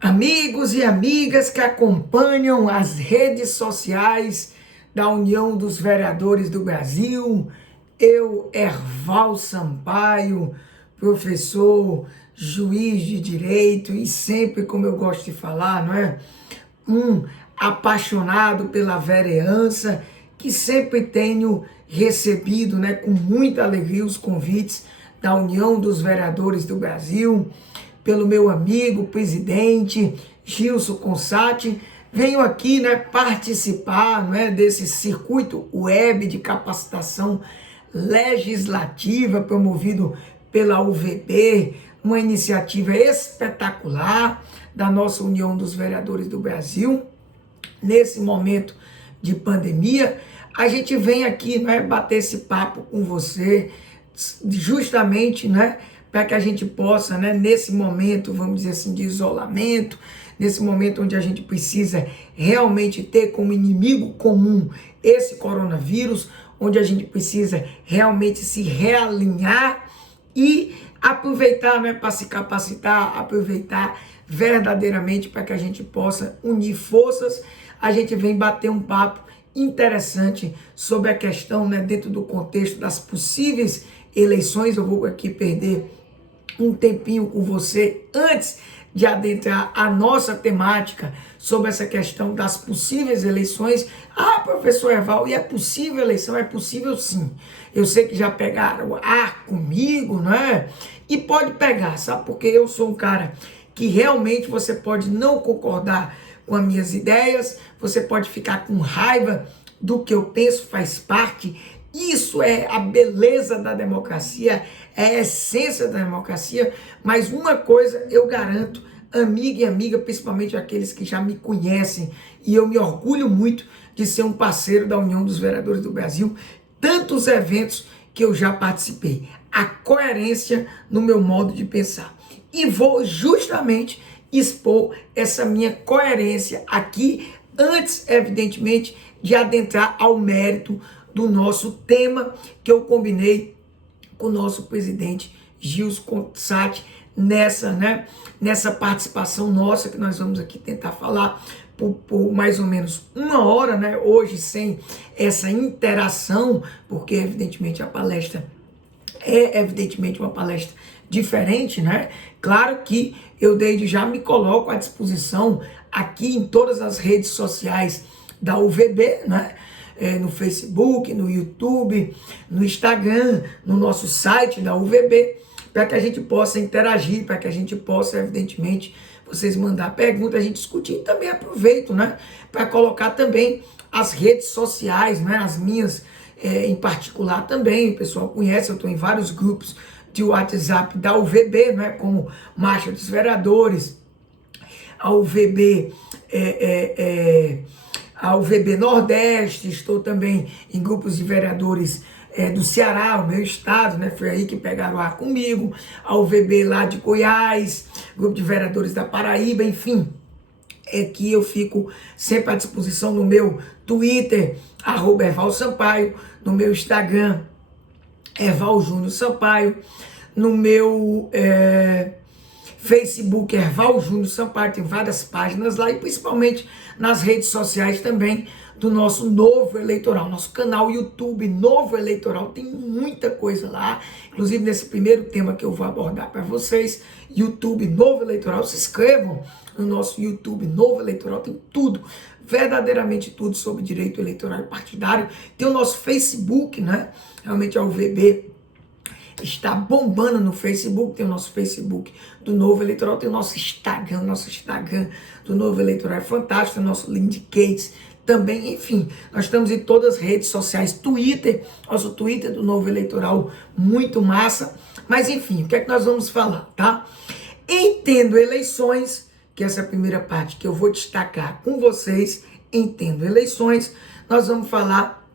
Amigos e amigas que acompanham as redes sociais da União dos Vereadores do Brasil, eu, Erval Sampaio, professor, juiz de direito e sempre, como eu gosto de falar, não é? Um apaixonado pela vereança, que sempre tenho recebido, né, com muita alegria os convites da União dos Vereadores do Brasil, pelo meu amigo presidente Gilson Consati. Venho aqui, né, participar, né, desse circuito web de capacitação legislativa promovido pela UVB, uma iniciativa espetacular da nossa União dos Vereadores do Brasil. Nesse momento de pandemia, a gente vem aqui, né, bater esse papo com você, justamente, né, para que a gente possa, né, nesse momento, vamos dizer assim, de isolamento, nesse momento onde a gente precisa realmente ter como inimigo comum esse coronavírus, onde a gente precisa realmente se realinhar e aproveitar, né, para se capacitar, aproveitar verdadeiramente para que a gente possa unir forças. A gente vem bater um papo interessante sobre a questão, né, dentro do contexto das possíveis eleições. Eu vou aqui perder um tempinho com você antes de adentrar a nossa temática sobre essa questão das possíveis eleições. Ah, professor Erval, e é possível eleição? É possível sim. Eu sei que já pegaram ar comigo, né? E pode pegar, sabe? Porque eu sou um cara que realmente você pode não concordar com as minhas ideias, você pode ficar com raiva do que eu penso, faz parte. Isso é a beleza da democracia, é a essência da democracia, mas uma coisa eu garanto, amiga e amiga, principalmente aqueles que já me conhecem, e eu me orgulho muito de ser um parceiro da União dos Vereadores do Brasil, tantos eventos que eu já participei, a coerência no meu modo de pensar. E vou justamente expor essa minha coerência aqui, antes, evidentemente, de adentrar ao mérito do nosso tema que eu combinei com o nosso presidente Gilson Consati nessa participação nossa, que nós vamos aqui tentar falar por mais ou menos uma hora, né? Hoje sem essa interação, porque evidentemente a palestra é evidentemente uma palestra diferente, né? Claro que eu desde já me coloco à disposição aqui em todas as redes sociais da UVB, né? No Facebook, no YouTube, no Instagram, no nosso site da UVB, para que a gente possa interagir, para que a gente possa, evidentemente, vocês mandar perguntas, a gente discutir. E também aproveito, né, para colocar também as redes sociais, né, as minhas em particular também. O pessoal conhece, eu estou em vários grupos de WhatsApp da UVB, né, como Marcha dos Vereadores, a UVB a UVB Nordeste, estou também em grupos de vereadores do Ceará, o meu estado, né? Foi aí que pegaram ar comigo, a UVB lá de Goiás, grupo de vereadores da Paraíba, enfim. É que eu fico sempre à disposição no meu Twitter, @Erval Sampaio, no meu Instagram, Erval Júnior Sampaio, no meu Facebook, Erval Júnior Sampaio, tem várias páginas lá, e principalmente nas redes sociais também do nosso Novo Eleitoral, nosso canal YouTube Novo Eleitoral, tem muita coisa lá, inclusive nesse primeiro tema que eu vou abordar para vocês, YouTube Novo Eleitoral. Se inscrevam no nosso YouTube Novo Eleitoral, tem tudo, verdadeiramente tudo sobre direito eleitoral e partidário. Tem o nosso Facebook, né? Realmente a UVB está bombando no Facebook, tem o nosso Facebook do Novo Eleitoral, tem o nosso Instagram do Novo Eleitoral é fantástico, tem o nosso Linkages também, enfim, nós estamos em todas as redes sociais, Twitter, nosso Twitter do Novo Eleitoral, muito massa, mas enfim, o que é que nós vamos falar, tá? Entendo eleições, que essa é a primeira parte que eu vou destacar com vocês, entendo eleições, nós vamos falar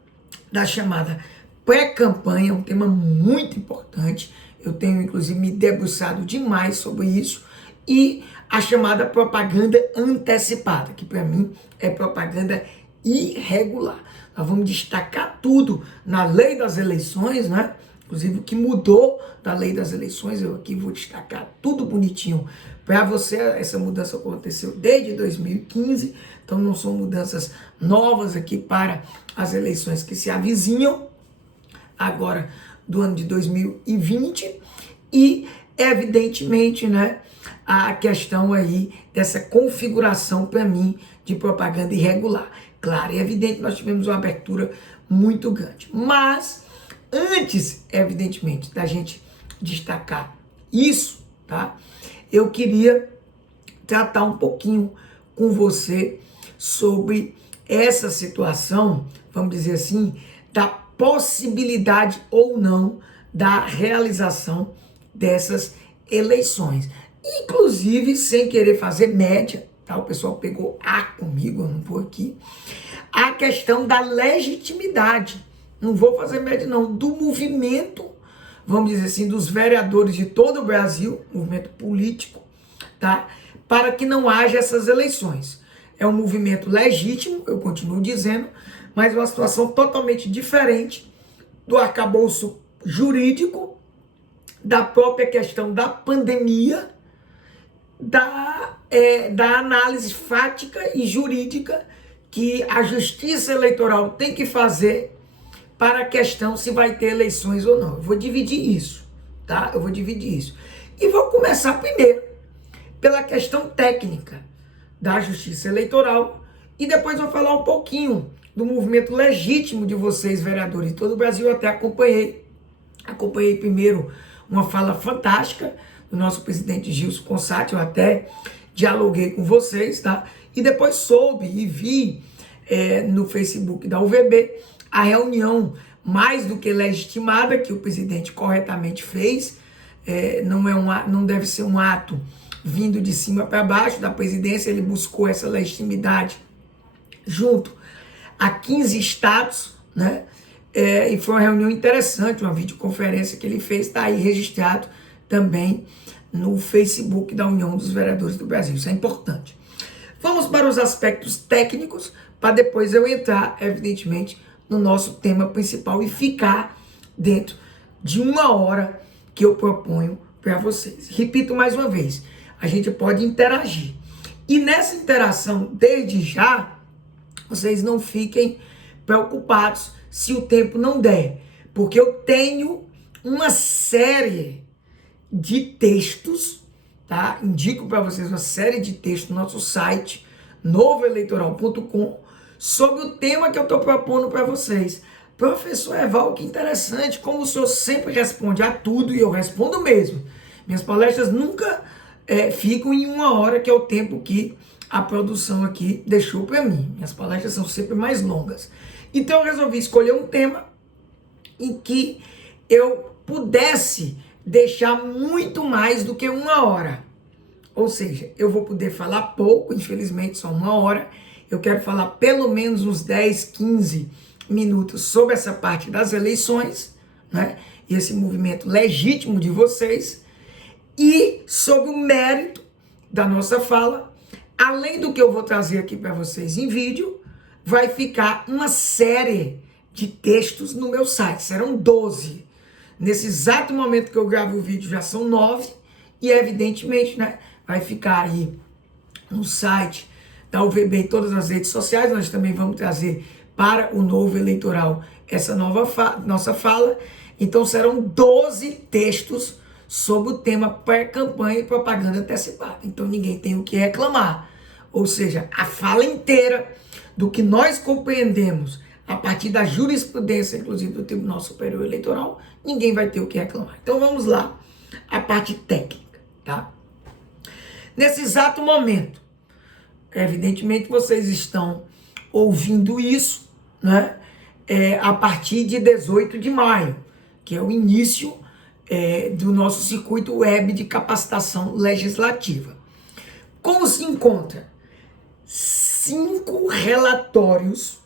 da chamada pré-campanha, um tema muito importante, eu tenho inclusive me debruçado demais sobre isso, e a chamada propaganda antecipada, que para mim é propaganda irregular. Nós vamos destacar tudo na lei das eleições, né? inclusive o que mudou da lei das eleições, eu aqui vou destacar tudo bonitinho para você. Essa mudança aconteceu desde 2015, então não são mudanças novas aqui para as eleições que se avizinham agora do ano de 2020 e evidentemente, né, a questão aí dessa configuração para mim de propaganda irregular. Claro, é evidente que nós tivemos uma abertura muito grande, mas antes, evidentemente, da gente destacar isso, tá? Eu queria tratar um pouquinho com você sobre essa situação, vamos dizer assim, da possibilidade ou não da realização dessas eleições. Inclusive, sem querer fazer média, tá? O pessoal pegou A comigo, eu não vou aqui. A questão da legitimidade, não vou fazer média não, do movimento, vamos dizer assim, dos vereadores de todo o Brasil, movimento político, tá? Para que não haja essas eleições. É um movimento legítimo, eu continuo dizendo, mas uma situação totalmente diferente do arcabouço jurídico, da própria questão da pandemia, da análise fática e jurídica que a Justiça Eleitoral tem que fazer para a questão se vai ter eleições ou não. Eu vou dividir isso, tá? Eu vou dividir isso. E vou começar primeiro pela questão técnica da Justiça Eleitoral e depois vou falar um pouquinho do movimento legítimo de vocês, vereadores de todo o Brasil. Eu até acompanhei primeiro uma fala fantástica do nosso presidente Gilson Consati, eu até dialoguei com vocês, tá? E depois soube e vi no Facebook da UVB a reunião mais do que legitimada que o presidente corretamente fez. Não deve ser um ato vindo de cima para baixo da presidência, ele buscou essa legitimidade junto a 15 estados, né? E foi uma reunião interessante, uma videoconferência que ele fez, está aí registrado também no Facebook da União dos Vereadores do Brasil, isso é importante. Vamos para os aspectos técnicos, para depois eu entrar, evidentemente, no nosso tema principal e ficar dentro de uma hora que eu proponho para vocês. Repito mais uma vez, a gente pode interagir. E nessa interação, desde já, vocês não fiquem preocupados se o tempo não der, porque eu tenho uma série de textos, tá? Indico para vocês uma série de textos no nosso site, novoeleitoral.com, sobre o tema que eu estou propondo para vocês. Professor Eval, que interessante, como o senhor sempre responde a tudo, e eu respondo mesmo. Minhas palestras nunca ficam em uma hora, que é o tempo que a produção aqui deixou para mim. Minhas palestras são sempre mais longas. Então eu resolvi escolher um tema em que eu pudesse deixar muito mais do que uma hora. Ou seja, eu vou poder falar pouco, infelizmente só uma hora. Eu quero falar pelo menos uns 10, 15 minutos sobre essa parte das eleições, né? E esse movimento legítimo de vocês. E sobre o mérito da nossa fala, além do que eu vou trazer aqui para vocês em vídeo, vai ficar uma série de textos no meu site. Serão 12. Nesse exato momento que eu gravo o vídeo já são 9. E evidentemente, né, vai ficar aí no site da UVB e todas as redes sociais. Nós também vamos trazer para o Novo Eleitoral essa nossa fala. Então serão 12 textos sobre o tema pré-campanha e propaganda antecipada. Então ninguém tem o que reclamar. Ou seja, a fala inteira do que nós compreendemos a partir da jurisprudência, inclusive do Tribunal Superior Eleitoral, ninguém vai ter o que reclamar. Então vamos lá, a parte técnica, tá? Nesse exato momento, evidentemente vocês estão ouvindo isso, né? A partir de 18 de maio, que é o início do nosso circuito web de capacitação legislativa. Como se encontra? 5 relatórios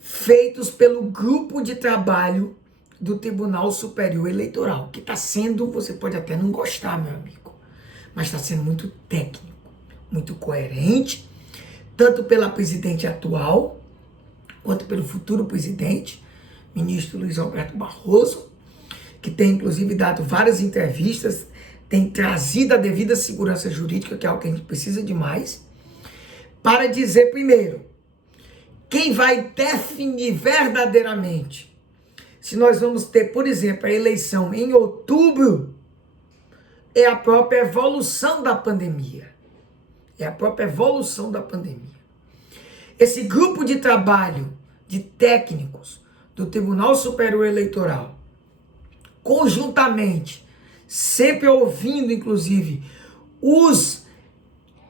feitos pelo grupo de trabalho do Tribunal Superior Eleitoral, que está sendo, você pode até não gostar, meu amigo, mas está sendo muito técnico, muito coerente, tanto pela presidente atual, quanto pelo futuro presidente, ministro Luiz Alberto Barroso, que tem inclusive dado várias entrevistas, tem trazido a devida segurança jurídica, que é algo que a gente precisa demais, para dizer primeiro, quem vai definir verdadeiramente se nós vamos ter, por exemplo, a eleição em outubro, é a própria evolução da pandemia. É a própria evolução da pandemia. Esse grupo de trabalho de técnicos do Tribunal Superior Eleitoral, conjuntamente, sempre ouvindo, inclusive, os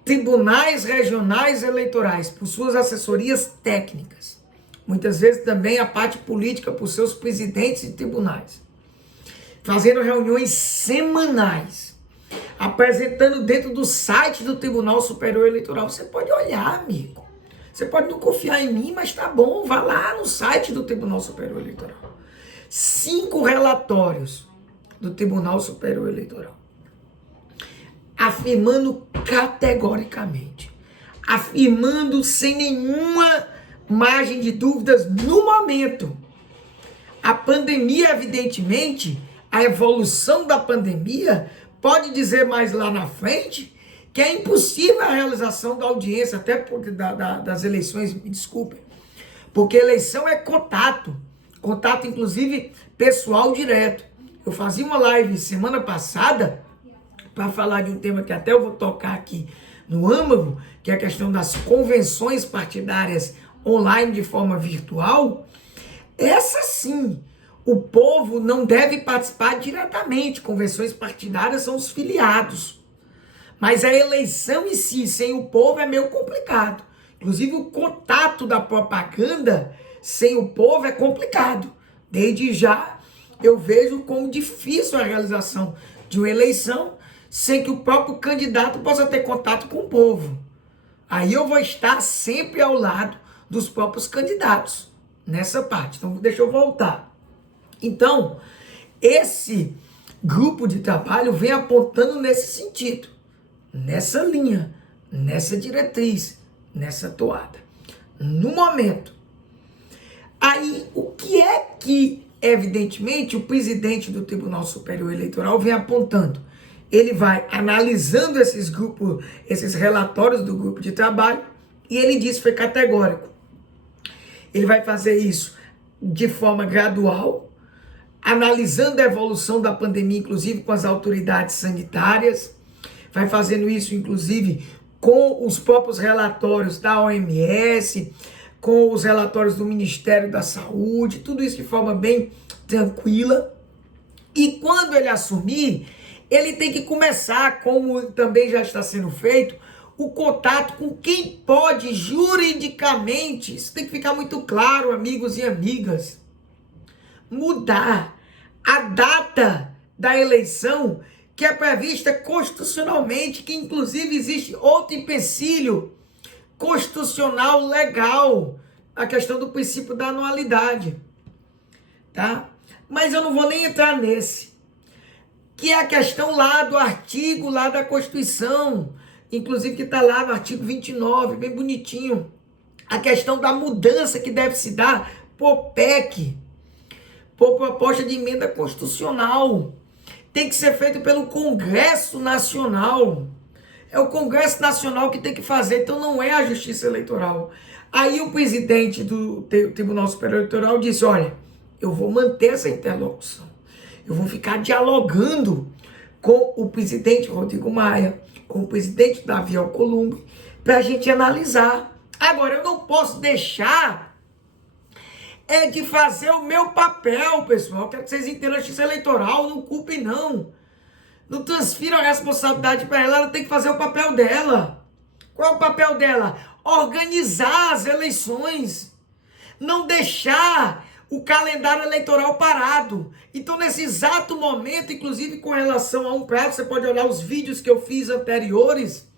tribunais regionais eleitorais por suas assessorias técnicas, muitas vezes também a parte política por seus presidentes de tribunais, fazendo reuniões semanais, apresentando dentro do site do Tribunal Superior Eleitoral. Você pode olhar, amigo. Você pode não confiar em mim, mas tá bom, vá lá no site do Tribunal Superior Eleitoral. 5 relatórios do Tribunal Superior Eleitoral, afirmando categoricamente, afirmando sem nenhuma margem de dúvidas no momento. A pandemia, evidentemente, a evolução da pandemia pode dizer mais lá na frente que é impossível a realização da audiência, até porque das eleições, me desculpem, porque eleição é contato inclusive pessoal direto. Eu fazia uma live semana passada para falar de um tema que até eu vou tocar aqui no âmago, que é a questão das convenções partidárias online de forma virtual. Essa sim, o povo não deve participar diretamente. Convenções partidárias são os filiados. Mas a eleição em si, sem o povo, é meio complicado. Inclusive, o contato da propaganda sem o povo é complicado. Desde já, eu vejo como difícil a realização de uma eleição sem que o próprio candidato possa ter contato com o povo. Aí eu vou estar sempre ao lado dos próprios candidatos, nessa parte. Então, deixa eu voltar. Então, esse grupo de trabalho vem apontando nesse sentido, nessa linha, nessa diretriz, nessa toada. No momento. Aí, o que é que, evidentemente, o presidente do Tribunal Superior Eleitoral vem apontando? Ele vai analisando esses grupos, esses relatórios do grupo de trabalho, e ele diz que foi categórico. Ele vai fazer isso de forma gradual, analisando a evolução da pandemia, inclusive com as autoridades sanitárias, vai fazendo isso, inclusive, com os próprios relatórios da OMS, com os relatórios do Ministério da Saúde, tudo isso de forma bem tranquila. E quando ele assumir, ele tem que começar, como também já está sendo feito, o contato com quem pode juridicamente, isso tem que ficar muito claro, amigos e amigas, mudar a data da eleição que é prevista constitucionalmente, que inclusive existe outro empecilho constitucional legal, a questão do princípio da anualidade, tá? Mas eu não vou nem entrar nesse, que é a questão lá do artigo lá da Constituição, inclusive que está lá no artigo 29, bem bonitinho, a questão da mudança que deve se dar por PEC, por proposta de emenda constitucional, tem que ser feito pelo Congresso Nacional. É o Congresso Nacional que tem que fazer, então não é a Justiça Eleitoral. Aí o presidente do Tribunal Superior Eleitoral disse, olha, eu vou manter essa interlocução. Eu vou ficar dialogando com o presidente Rodrigo Maia, com o presidente Davi Alcolumbre, para a gente analisar. Agora, eu não posso deixar de fazer o meu papel, pessoal. Quero que vocês entendam, a Justiça Eleitoral, não culpem não. Não transfiram a responsabilidade para ela, ela tem que fazer o papel dela. Qual é o papel dela? Organizar as eleições. Não deixar o calendário eleitoral parado. Então, nesse exato momento, inclusive com relação a um prazo, você pode olhar os vídeos que eu fiz anteriores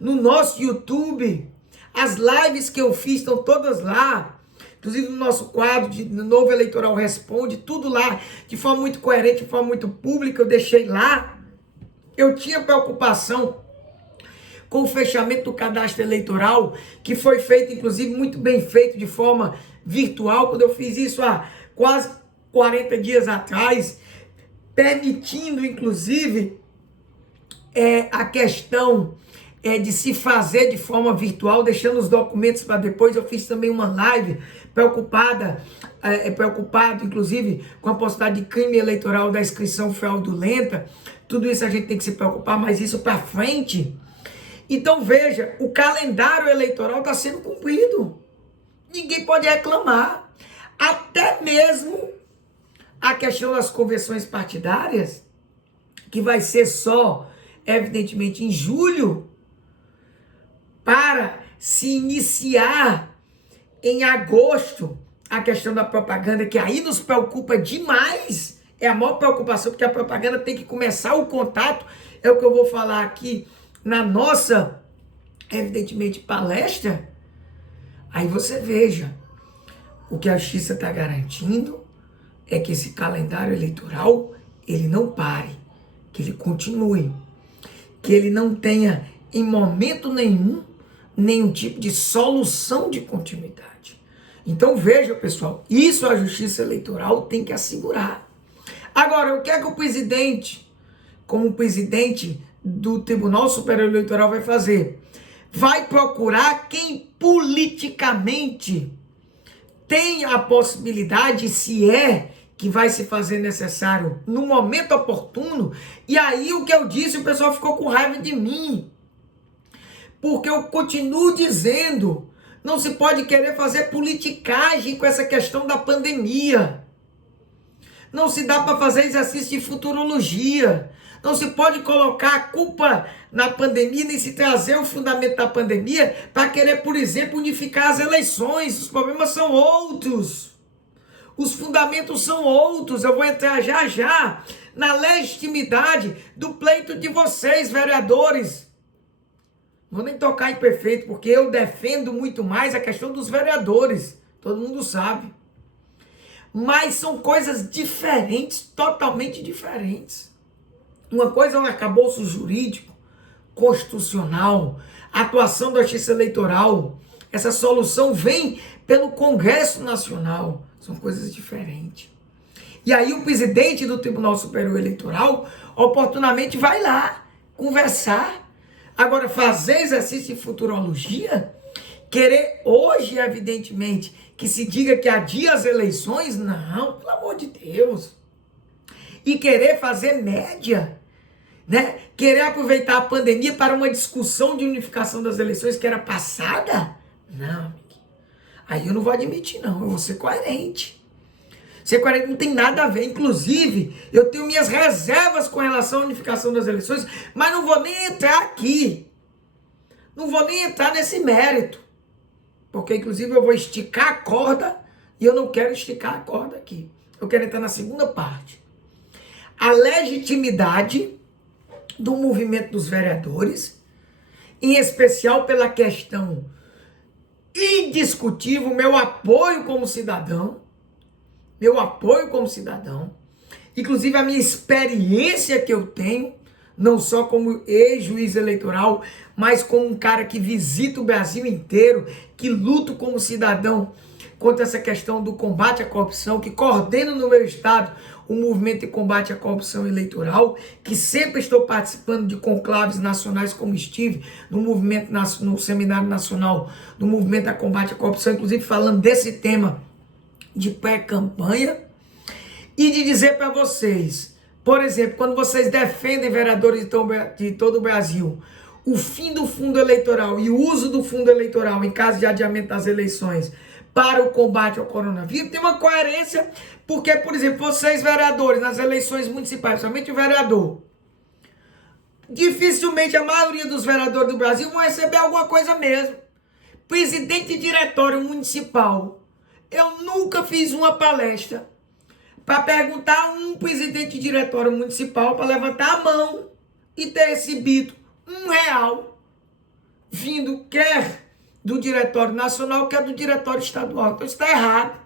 no nosso YouTube. As lives que eu fiz estão todas lá. Inclusive no nosso quadro de Novo Eleitoral Responde, tudo lá de forma muito coerente, de forma muito pública, eu deixei lá. Eu tinha preocupação com o fechamento do cadastro eleitoral, que foi feito, inclusive, muito bem feito de forma virtual, quando eu fiz isso há quase 40 dias atrás, permitindo, inclusive, a questão de se fazer de forma virtual, deixando os documentos para depois. Eu fiz também uma live preocupado, inclusive, com a postagem de crime eleitoral da inscrição fraudulenta. Tudo isso a gente tem que se preocupar, mas isso para frente. Então veja, o calendário eleitoral está sendo cumprido. Ninguém pode reclamar. Até mesmo a questão das convenções partidárias, que vai ser só, evidentemente, em julho, para se iniciar em agosto a questão da propaganda, que aí nos preocupa demais. É a maior preocupação, porque a propaganda tem que começar o contato. É o que eu vou falar aqui na nossa, evidentemente, palestra. Aí você veja, o que a Justiça está garantindo é que esse calendário eleitoral, ele não pare, que ele continue, que ele não tenha, em momento nenhum tipo de solução de continuidade. Então veja, pessoal, isso a Justiça Eleitoral tem que assegurar. Agora, o que é que o presidente, como presidente do Tribunal Superior Eleitoral, vai fazer? Vai procurar quem politicamente tem a possibilidade, se é que vai se fazer necessário no momento oportuno. E aí o que eu disse, o pessoal ficou com raiva de mim. Porque eu continuo dizendo, não se pode querer fazer politicagem com essa questão da pandemia. Não se dá para fazer exercício de futurologia. Não se pode colocar a culpa na pandemia, nem se trazer o fundamento da pandemia para querer, por exemplo, unificar as eleições. Os problemas são outros. Os fundamentos são outros. Eu vou entrar já na legitimidade do pleito de vocês, vereadores. Não vou nem tocar em prefeito, porque eu defendo muito mais a questão dos vereadores. Todo mundo sabe. Mas são coisas diferentes, totalmente diferentes. Uma coisa é um arcabouço jurídico, constitucional, atuação da Justiça Eleitoral. Essa solução vem pelo Congresso Nacional. São coisas diferentes. E aí o presidente do Tribunal Superior Eleitoral oportunamente vai lá conversar. Agora, fazer exercício de futurologia, querer hoje, evidentemente, que se diga que adia as eleições, não, pelo amor de Deus. E querer fazer média, né? Querer aproveitar a pandemia para uma discussão de unificação das eleições que era passada, não, amiguinho. Aí eu não vou admitir, não, eu vou ser coerente. Ser coerente não tem nada a ver. Inclusive, eu tenho minhas reservas com relação à unificação das eleições, mas não vou nem entrar aqui. Não vou nem entrar nesse mérito. Porque, inclusive, eu vou esticar a corda e eu não quero esticar a corda aqui. Eu quero entrar na segunda parte. A legitimidade do movimento dos vereadores, em especial pela questão indiscutível, meu apoio como cidadão, inclusive a minha experiência que eu tenho, não só como ex-juiz eleitoral, mas como um cara que visita o Brasil inteiro, que luta como cidadão contra essa questão do combate à corrupção, que coordeno no meu estado o movimento de combate à corrupção eleitoral, que sempre estou participando de conclaves nacionais, como estive no movimento, no Seminário Nacional do Movimento a Combate à Corrupção, inclusive falando desse tema de pré-campanha, e de dizer para vocês, por exemplo, quando vocês defendem vereadores de todo o Brasil, o fim do fundo eleitoral e o uso do fundo eleitoral em caso de adiamento das eleições para o combate ao coronavírus, tem uma coerência, porque, por exemplo, vocês vereadores nas eleições municipais, somente o vereador, dificilmente a maioria dos vereadores do Brasil vão receber alguma coisa mesmo. Presidente de diretório municipal, eu nunca fiz uma palestra para perguntar a um presidente de diretório municipal para levantar a mão e ter recebido R$1 vindo quer do diretório nacional, quer do diretório estadual. Então isso está errado.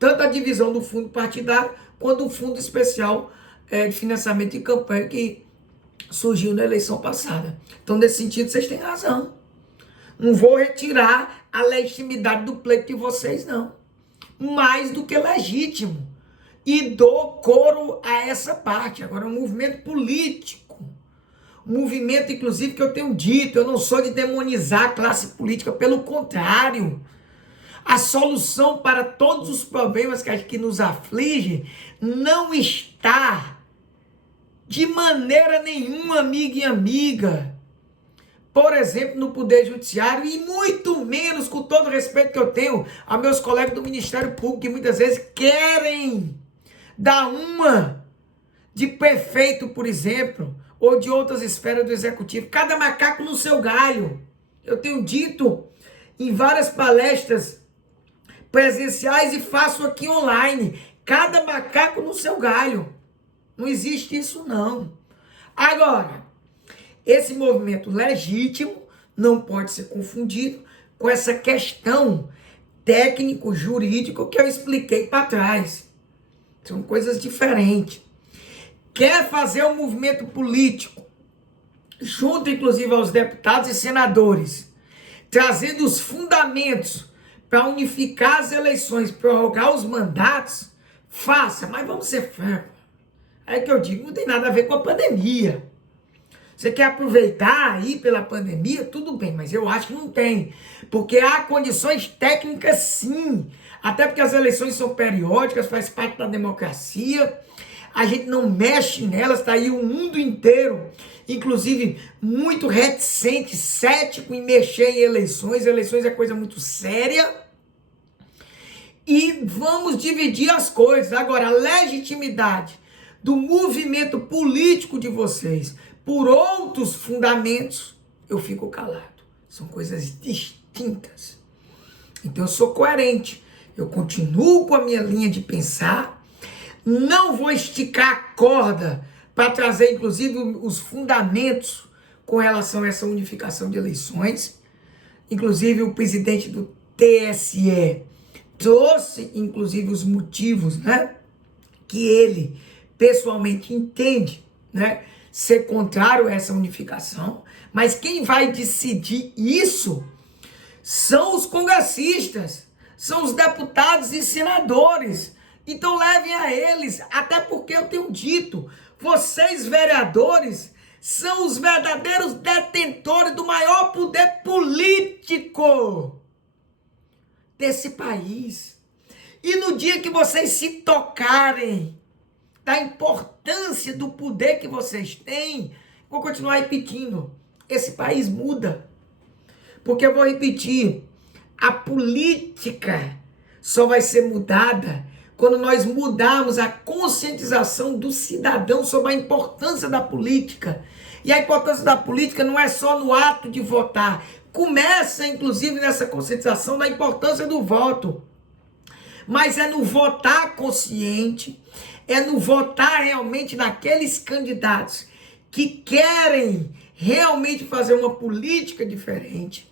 Tanto a divisão do fundo partidário quanto o fundo especial de financiamento de campanha que surgiu na eleição passada. Então, nesse sentido, vocês têm razão. Não vou retirar a legitimidade do pleito de vocês, não. Mais do que legítimo. e dou coro a essa parte. Agora, um movimento político, um movimento, inclusive, que eu tenho dito, eu não sou de demonizar a classe política, pelo contrário. A solução para todos os problemas que nos afligem não está de maneira nenhuma, amigo e amiga, por exemplo, no Poder Judiciário, e muito menos, com todo o respeito que eu tenho a meus colegas do Ministério Público, que muitas vezes querem dar uma de prefeito, por exemplo, ou de outras esferas do Executivo. Cada macaco no seu galho. Eu tenho dito em várias palestras presenciais e faço aqui online. Cada macaco no seu galho. Não existe isso, não. Agora, esse movimento legítimo não pode ser confundido com essa questão técnico-jurídico que eu expliquei para trás. São coisas diferentes. Quer fazer um movimento político, junto inclusive aos deputados e senadores, trazendo os fundamentos para unificar as eleições, prorrogar os mandatos, faça, mas vamos ser francos. É que eu digo, não tem nada a ver com a pandemia. Você quer aproveitar aí pela pandemia? Tudo bem, mas eu acho que não tem. Porque há condições técnicas, sim. Até porque as eleições são periódicas, faz parte da democracia. A gente não mexe nelas, está aí o mundo inteiro, inclusive muito reticente, cético em mexer em eleições. Eleições é coisa muito séria. E vamos dividir as coisas. Agora, a legitimidade do movimento político de vocês por outros fundamentos, eu fico calado. São coisas distintas. Então eu sou coerente. Eu continuo com a minha linha de pensar. Não vou esticar a corda para trazer, inclusive, os fundamentos com relação a essa unificação de eleições. Inclusive, o presidente do TSE trouxe, inclusive, os motivos, né, que ele pessoalmente entende, né, ser contrário a essa unificação. Mas quem vai decidir isso são os congressistas, são os deputados e senadores. Então levem a eles, até porque eu tenho dito, vocês vereadores são os verdadeiros detentores do maior poder político desse país. E no dia que vocês se tocarem da importância do poder que vocês têm, vou continuar repetindo, esse país muda. Porque eu vou repetir, a política só vai ser mudada quando nós mudarmos a conscientização do cidadão sobre a importância da política. E a importância da política não é só no ato de votar. Começa, inclusive, nessa conscientização da importância do voto. Mas é no votar consciente, é no votar realmente naqueles candidatos que querem realmente fazer uma política diferente,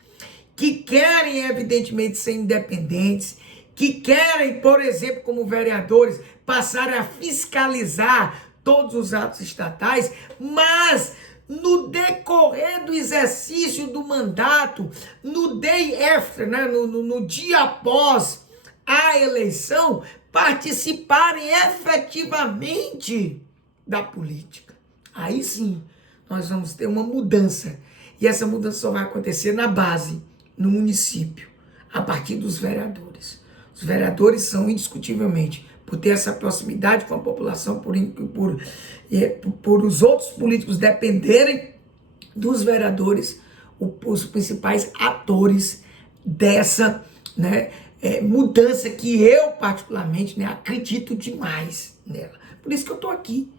que querem, evidentemente, ser independentes, que querem, por exemplo, como vereadores, passar a fiscalizar todos os atos estatais, mas no decorrer do exercício do mandato, no day after, né, no dia após a eleição, participarem efetivamente da política. Aí sim, nós vamos ter uma mudança. E essa mudança só vai acontecer na base, no município, a partir dos vereadores. Os vereadores são, indiscutivelmente, por ter essa proximidade com a população, por os outros políticos dependerem dos vereadores, os principais atores dessa, né, mudança que eu, particularmente, né, acredito demais nela. Por isso que eu estou aqui.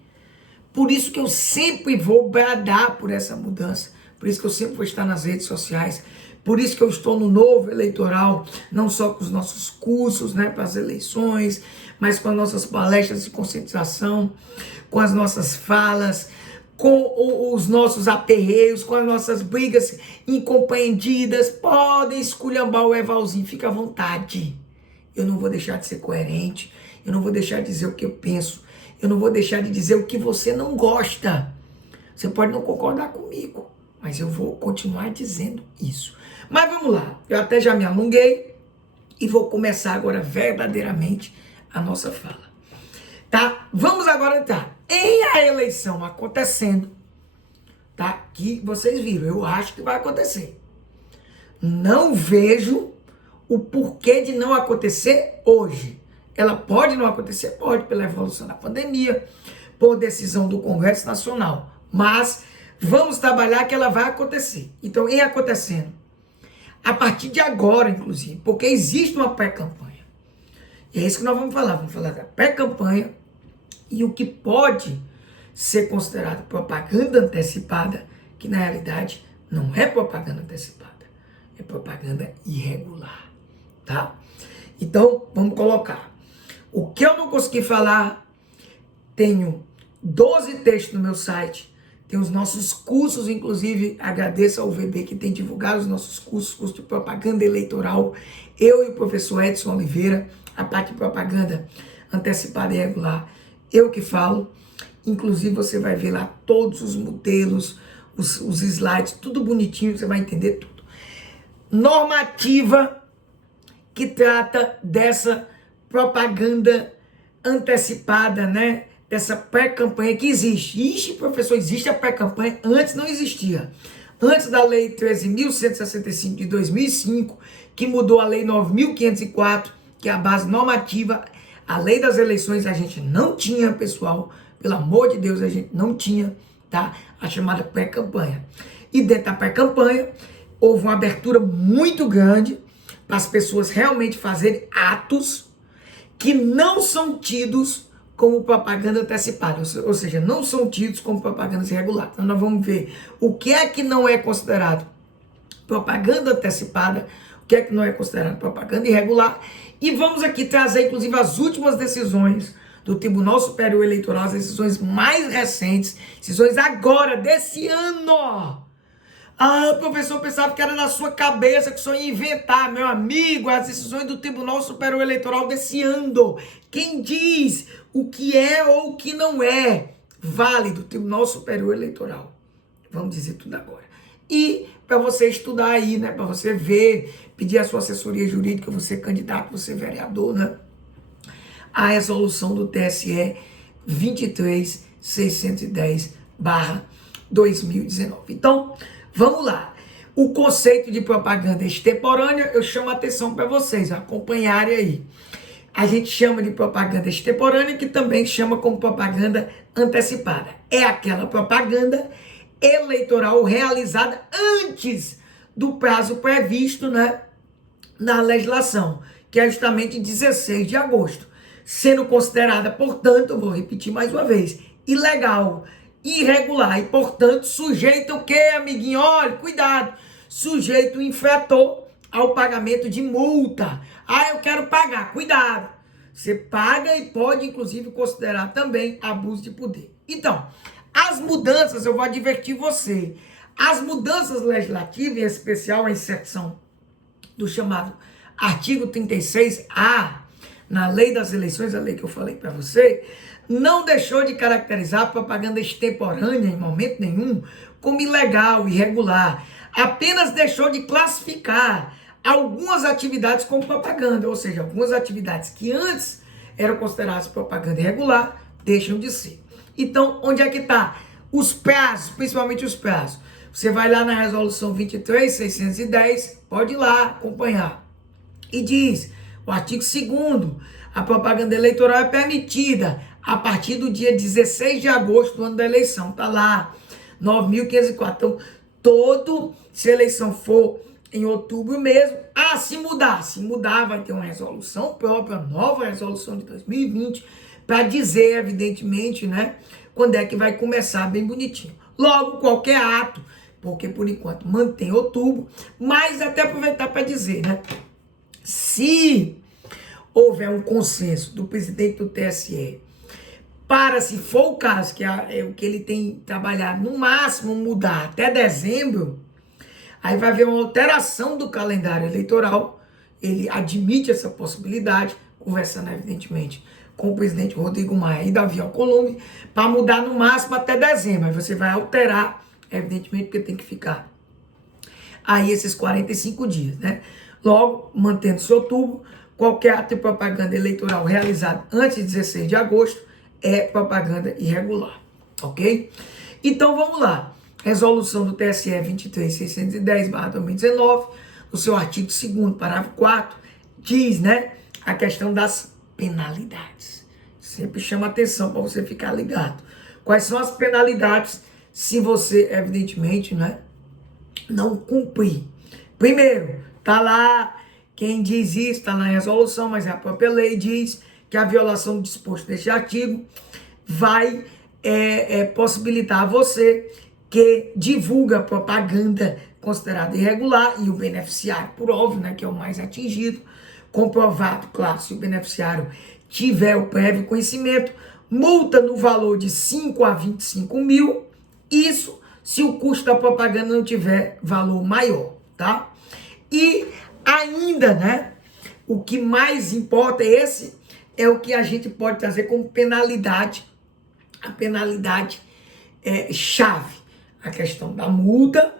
Por isso que eu sempre vou bradar por essa mudança. Por isso que eu sempre vou estar nas redes sociais. Por isso que eu estou no Novo Eleitoral, não só com os nossos cursos, né, para as eleições, mas com as nossas palestras de conscientização, com as nossas falas, com os nossos aperreios, com as nossas brigas incompreendidas. Podem esculhambar o Evalzinho, fica à vontade. Eu não vou deixar de ser coerente, eu não vou deixar de dizer o que eu penso, eu não vou deixar de dizer o que você não gosta. Você pode não concordar comigo, mas eu vou continuar dizendo isso. Mas vamos lá, eu até já me alonguei e vou começar agora verdadeiramente a nossa fala. tá? Vamos agora entrar. Em a eleição acontecendo, tá? Que vocês viram, eu acho que vai acontecer. Não vejo o porquê de não acontecer hoje. Ela pode não acontecer? Pode, pela evolução da pandemia, por decisão do Congresso Nacional. Mas vamos trabalhar que ela vai acontecer. Então, em acontecendo, a partir de agora, inclusive, porque existe uma pré-campanha. E é isso que nós vamos falar. Vamos falar da pré-campanha e o que pode ser considerado propaganda antecipada, que na realidade não é propaganda antecipada, é propaganda irregular, tá? Então, vamos colocar. O que eu não consegui falar, tenho 12 textos no meu site, tem os nossos cursos, inclusive agradeço ao VB que tem divulgado os nossos cursos, curso de propaganda eleitoral, eu e o professor Edson Oliveira, a parte de propaganda antecipada e irregular, eu que falo, inclusive você vai ver lá todos os modelos, os slides, tudo bonitinho, você vai entender tudo. Normativa que trata dessa propaganda antecipada, né? Dessa pré-campanha que existe. Ixi, professor, existe a pré-campanha? Antes não existia. Antes da Lei 13.165 de 2005, que mudou a Lei 9.504, que é a base normativa, a Lei das Eleições a gente não tinha, pessoal. Pelo amor de Deus, a gente não tinha, tá? A chamada pré-campanha. E dentro da pré-campanha, houve uma abertura muito grande para as pessoas realmente fazerem atos que não são tidos como propaganda antecipada, ou seja, não são tidos como propagandas irregulares. Então nós vamos ver o que é que não é considerado propaganda antecipada, o que é que não é considerado propaganda irregular, e vamos aqui trazer inclusive as últimas decisões do Tribunal Superior Eleitoral, as decisões mais recentes, decisões agora, desse ano. Ah, professor, pensava que era na sua cabeça, que só ia inventar. Meu amigo, as decisões do Tribunal Superior Eleitoral desse ano. Quem diz o que é ou o que não é válido, Tribunal Superior Eleitoral. Vamos dizer tudo agora. E para você estudar aí, né? Para você ver, pedir a sua assessoria jurídica, você candidato, você vereador, né? A resolução do TSE 23.610/2019. Então, vamos lá. O conceito de propaganda extemporânea, eu chamo a atenção para vocês acompanharem aí. A gente chama de propaganda extemporânea, que também chama como propaganda antecipada. É aquela propaganda eleitoral realizada antes do prazo previsto, né, na legislação, que é justamente 16 de agosto. Sendo considerada, portanto, eu vou repetir mais uma vez, ilegal, irregular e, portanto, sujeito o quê, amiguinho? Olha, cuidado, sujeito o infrator ao pagamento de multa. Ah, eu quero pagar, cuidado. Você paga e pode, inclusive, considerar também abuso de poder. Então, as mudanças, eu vou advertir você, as mudanças legislativas, em especial a inserção do chamado artigo 36A, na Lei das Eleições, a lei que eu falei para você, não deixou de caracterizar a propaganda extemporânea em momento nenhum como ilegal, irregular. Apenas deixou de classificar algumas atividades como propaganda, ou seja, algumas atividades que antes eram consideradas propaganda irregular, deixam de ser. Então, onde é que está? Os prazos, principalmente os prazos. Você vai lá na resolução 23.610, pode ir lá acompanhar. E diz, o artigo 2º, a propaganda eleitoral é permitida a partir do dia 16 de agosto do ano da eleição. Está lá, 9.504. Então, se a eleição for em outubro mesmo, se mudar vai ter uma resolução própria, nova resolução de 2020, para dizer, evidentemente, né, quando é que vai começar bem bonitinho. Logo, qualquer ato, porque por enquanto mantém outubro, mas até aproveitar para dizer, né, se houver um consenso do presidente do TSE para, se for o caso, que é o que ele tem trabalhado, no máximo mudar até dezembro, aí vai haver uma alteração do calendário eleitoral, ele admite essa possibilidade, conversando evidentemente com o presidente Rodrigo Maia e Davi Alcolumbre, para mudar no máximo até dezembro, aí você vai alterar, evidentemente, porque tem que ficar aí esses 45 dias, né? Logo, mantendo-se outubro, qualquer ato de propaganda eleitoral realizado antes de 16 de agosto é propaganda irregular, ok? Então vamos lá. Resolução do TSE 23.610/2019, no seu artigo 2º, parágrafo 4º, diz, né, a questão das penalidades. Sempre chama atenção para você ficar ligado. Quais são as penalidades se você, evidentemente, né, não cumprir? Primeiro, tá lá, quem diz isso, está na resolução, mas a própria lei diz que a violação do disposto deste artigo vai possibilitar a você que divulga propaganda considerada irregular e o beneficiário, por óbvio, né, que é o mais atingido, comprovado, claro, se o beneficiário tiver o prévio conhecimento, multa no valor de 5 a 25 mil, isso se o custo da propaganda não tiver valor maior, tá? E ainda, né, o que mais importa, esse é o que a gente pode trazer como penalidade, a penalidade chave, a questão da multa,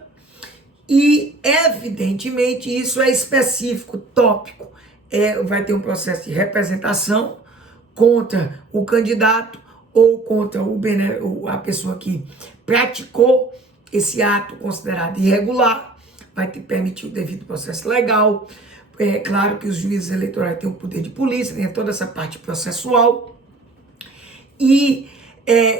e evidentemente isso é específico, tópico, vai ter um processo de representação contra o candidato ou contra a pessoa que praticou esse ato considerado irregular, vai ter que permitir o devido processo legal. É claro que os juízes eleitorais têm o poder de polícia, tem toda essa parte processual, e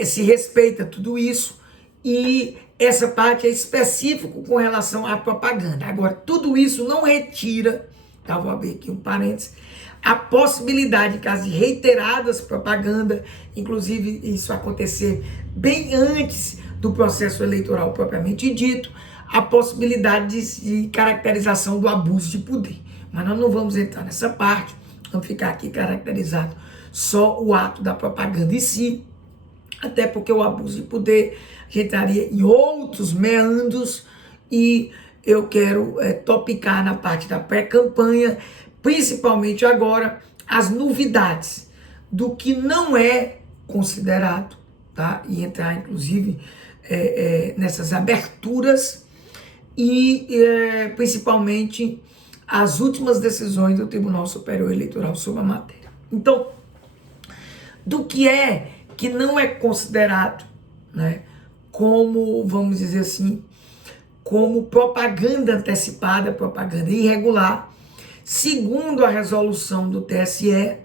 se respeita tudo isso, e essa parte é específico com relação à propaganda. Agora, tudo isso não retira, tá, vou abrir aqui um parênteses, a possibilidade, em caso de reiteradas propaganda, inclusive isso acontecer bem antes do processo eleitoral propriamente dito, a possibilidade de caracterização do abuso de poder. Mas nós não vamos entrar nessa parte, vamos ficar aqui caracterizado só o ato da propaganda em si, até porque o abuso de poder a gente estaria em outros meandros, e eu quero topicar na parte da pré-campanha, principalmente agora, as novidades do que não é considerado, tá? E entrar, inclusive, nessas aberturas e, principalmente, as últimas decisões do Tribunal Superior Eleitoral sobre a matéria. Então, do que não é considerado, né, como, vamos dizer assim, como propaganda antecipada, propaganda irregular, segundo a resolução do TSE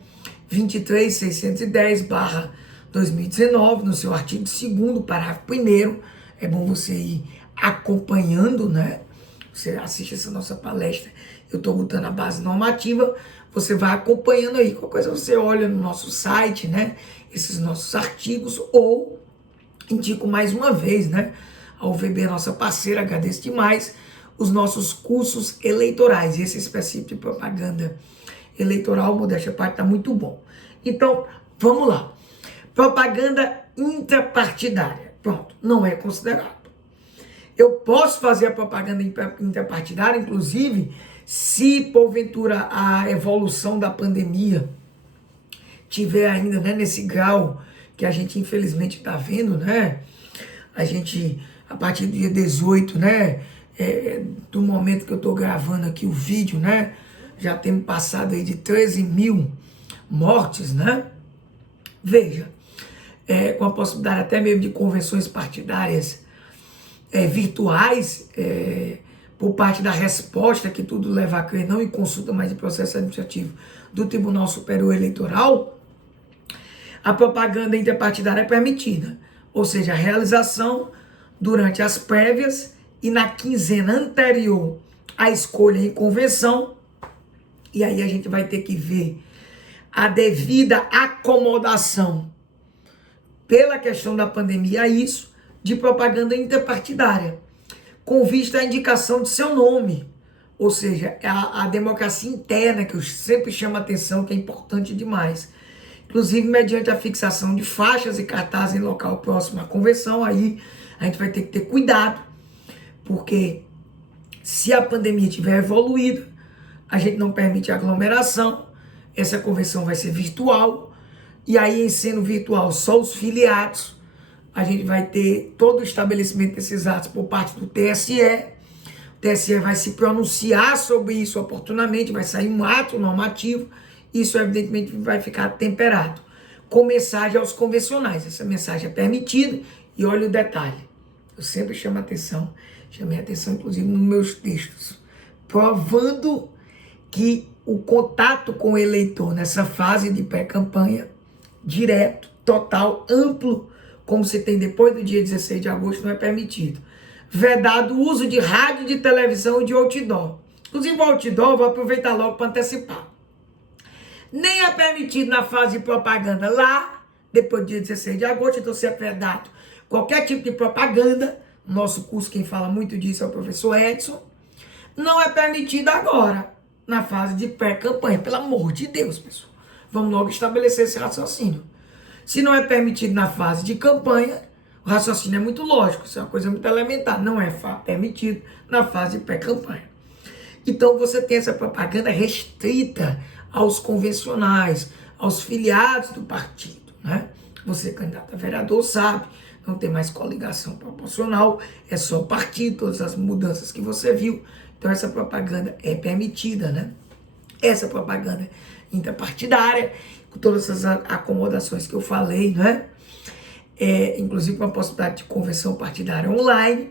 23.610/2019, no seu artigo 2º, parágrafo 1º, é bom você ir acompanhando, né? Você assiste essa nossa palestra, eu estou botando a base normativa, você vai acompanhando aí, qualquer coisa você olha no nosso site, né? Esses nossos artigos, ou indico mais uma vez, né? A UVB, nossa parceira, agradeço demais, os nossos cursos eleitorais, esse específico de propaganda eleitoral, modéstia à parte, está muito bom. Então, vamos lá. Propaganda intrapartidária, pronto, não é considerado. Eu posso fazer a propaganda intrapartidária, inclusive, se porventura a evolução da pandemia tiver ainda, né, nesse grau que a gente infelizmente está vendo, né? A gente, a partir do dia 18, né, do momento que eu estou gravando aqui o vídeo, né, já temos passado aí de 13 mil mortes, né? Veja, com a possibilidade até mesmo de convenções partidárias virtuais, por parte da resposta, que tudo leva a crer, não em consulta, mas em processo administrativo do Tribunal Superior Eleitoral, a propaganda interpartidária é permitida, ou seja, a realização durante as prévias e na quinzena anterior à escolha em convenção, e aí a gente vai ter que ver a devida acomodação pela questão da pandemia a isso, de propaganda interpartidária, com vista à indicação de seu nome, ou seja, a democracia interna, que eu sempre chamo a atenção, que é importante demais. Inclusive, mediante a fixação de faixas e cartazes em local próximo à convenção, aí a gente vai ter que ter cuidado, porque se a pandemia tiver evoluído, a gente não permite aglomeração, essa convenção vai ser virtual, e aí, em sendo virtual, só os filiados, a gente vai ter todo o estabelecimento desses atos por parte do TSE. O TSE vai se pronunciar sobre isso oportunamente, vai sair um ato normativo, isso evidentemente vai ficar temperado com mensagem aos convencionais. Essa mensagem é permitida e olha o detalhe. Eu sempre chamei atenção inclusive nos meus textos, provando que o contato com o eleitor nessa fase de pré-campanha, direto, total, amplo, como se tem depois do dia 16 de agosto, não é permitido. Vedado o uso de rádio, de televisão e de outdoor. Inclusive o outdoor, vou aproveitar logo para antecipar. Nem é permitido na fase de propaganda lá, depois do dia 16 de agosto, então se é vedado qualquer tipo de propaganda, nosso curso quem fala muito disso é o professor Edson, não é permitido agora, na fase de pré-campanha, pelo amor de Deus, pessoal. Vamos logo estabelecer esse raciocínio. Se não é permitido na fase de campanha, o raciocínio é muito lógico, isso é uma coisa muito elementar, não é permitido na fase de pré-campanha. Então você tem essa propaganda restrita aos convencionais, aos filiados do partido, né? Você, candidato a vereador, sabe, não tem mais coligação proporcional, é só o partido, todas as mudanças que você viu. Então essa propaganda é permitida, né? Essa propaganda interpartidária, com todas essas acomodações que eu falei, né? Inclusive com a possibilidade de convenção partidária online,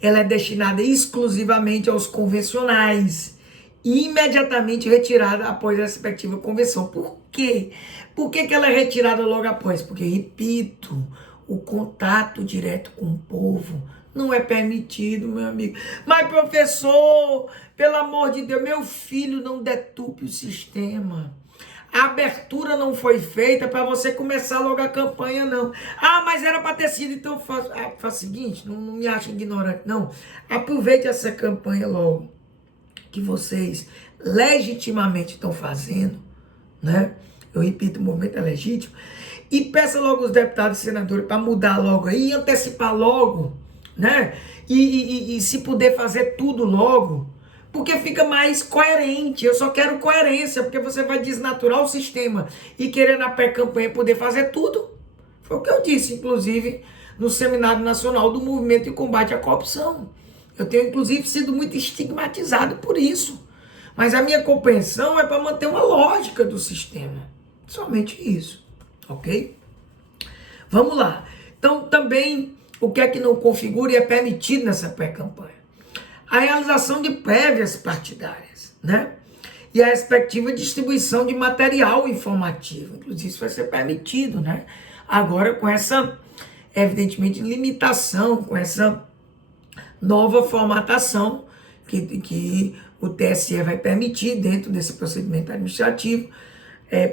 ela é destinada exclusivamente aos convencionais e imediatamente retirada após a respectiva convenção. Por quê? Por que ela é retirada logo após? Porque, repito, o contato direto com o povo não é permitido, meu amigo. Mas, professor, pelo amor de Deus, meu filho, não deturpe o sistema. A abertura não foi feita para você começar logo a campanha, não. Ah, mas era para ter sido, então faz o seguinte, não me acha ignorante, não. Aproveite essa campanha logo, que vocês legitimamente estão fazendo, né? Eu repito, o movimento é legítimo. E peça logo os deputados e senadores para mudar logo aí, antecipar logo, né? E se puder fazer tudo logo, porque fica mais coerente. Eu só quero coerência, porque você vai desnaturar o sistema e querer na pré-campanha poder fazer tudo. Foi o que eu disse, inclusive, no Seminário Nacional do Movimento de Combate à Corrupção. Eu tenho, inclusive, sido muito estigmatizado por isso. Mas a minha compreensão é para manter uma lógica do sistema. Somente isso, ok? Vamos lá. Então, também, o que é que não configura e é permitido nessa pré-campanha? A realização de prévias partidárias, né? E a respectiva distribuição de material informativo. Inclusive, isso vai ser permitido, né? Agora, com essa, evidentemente, limitação, com essa nova formatação que o TSE vai permitir dentro desse procedimento administrativo,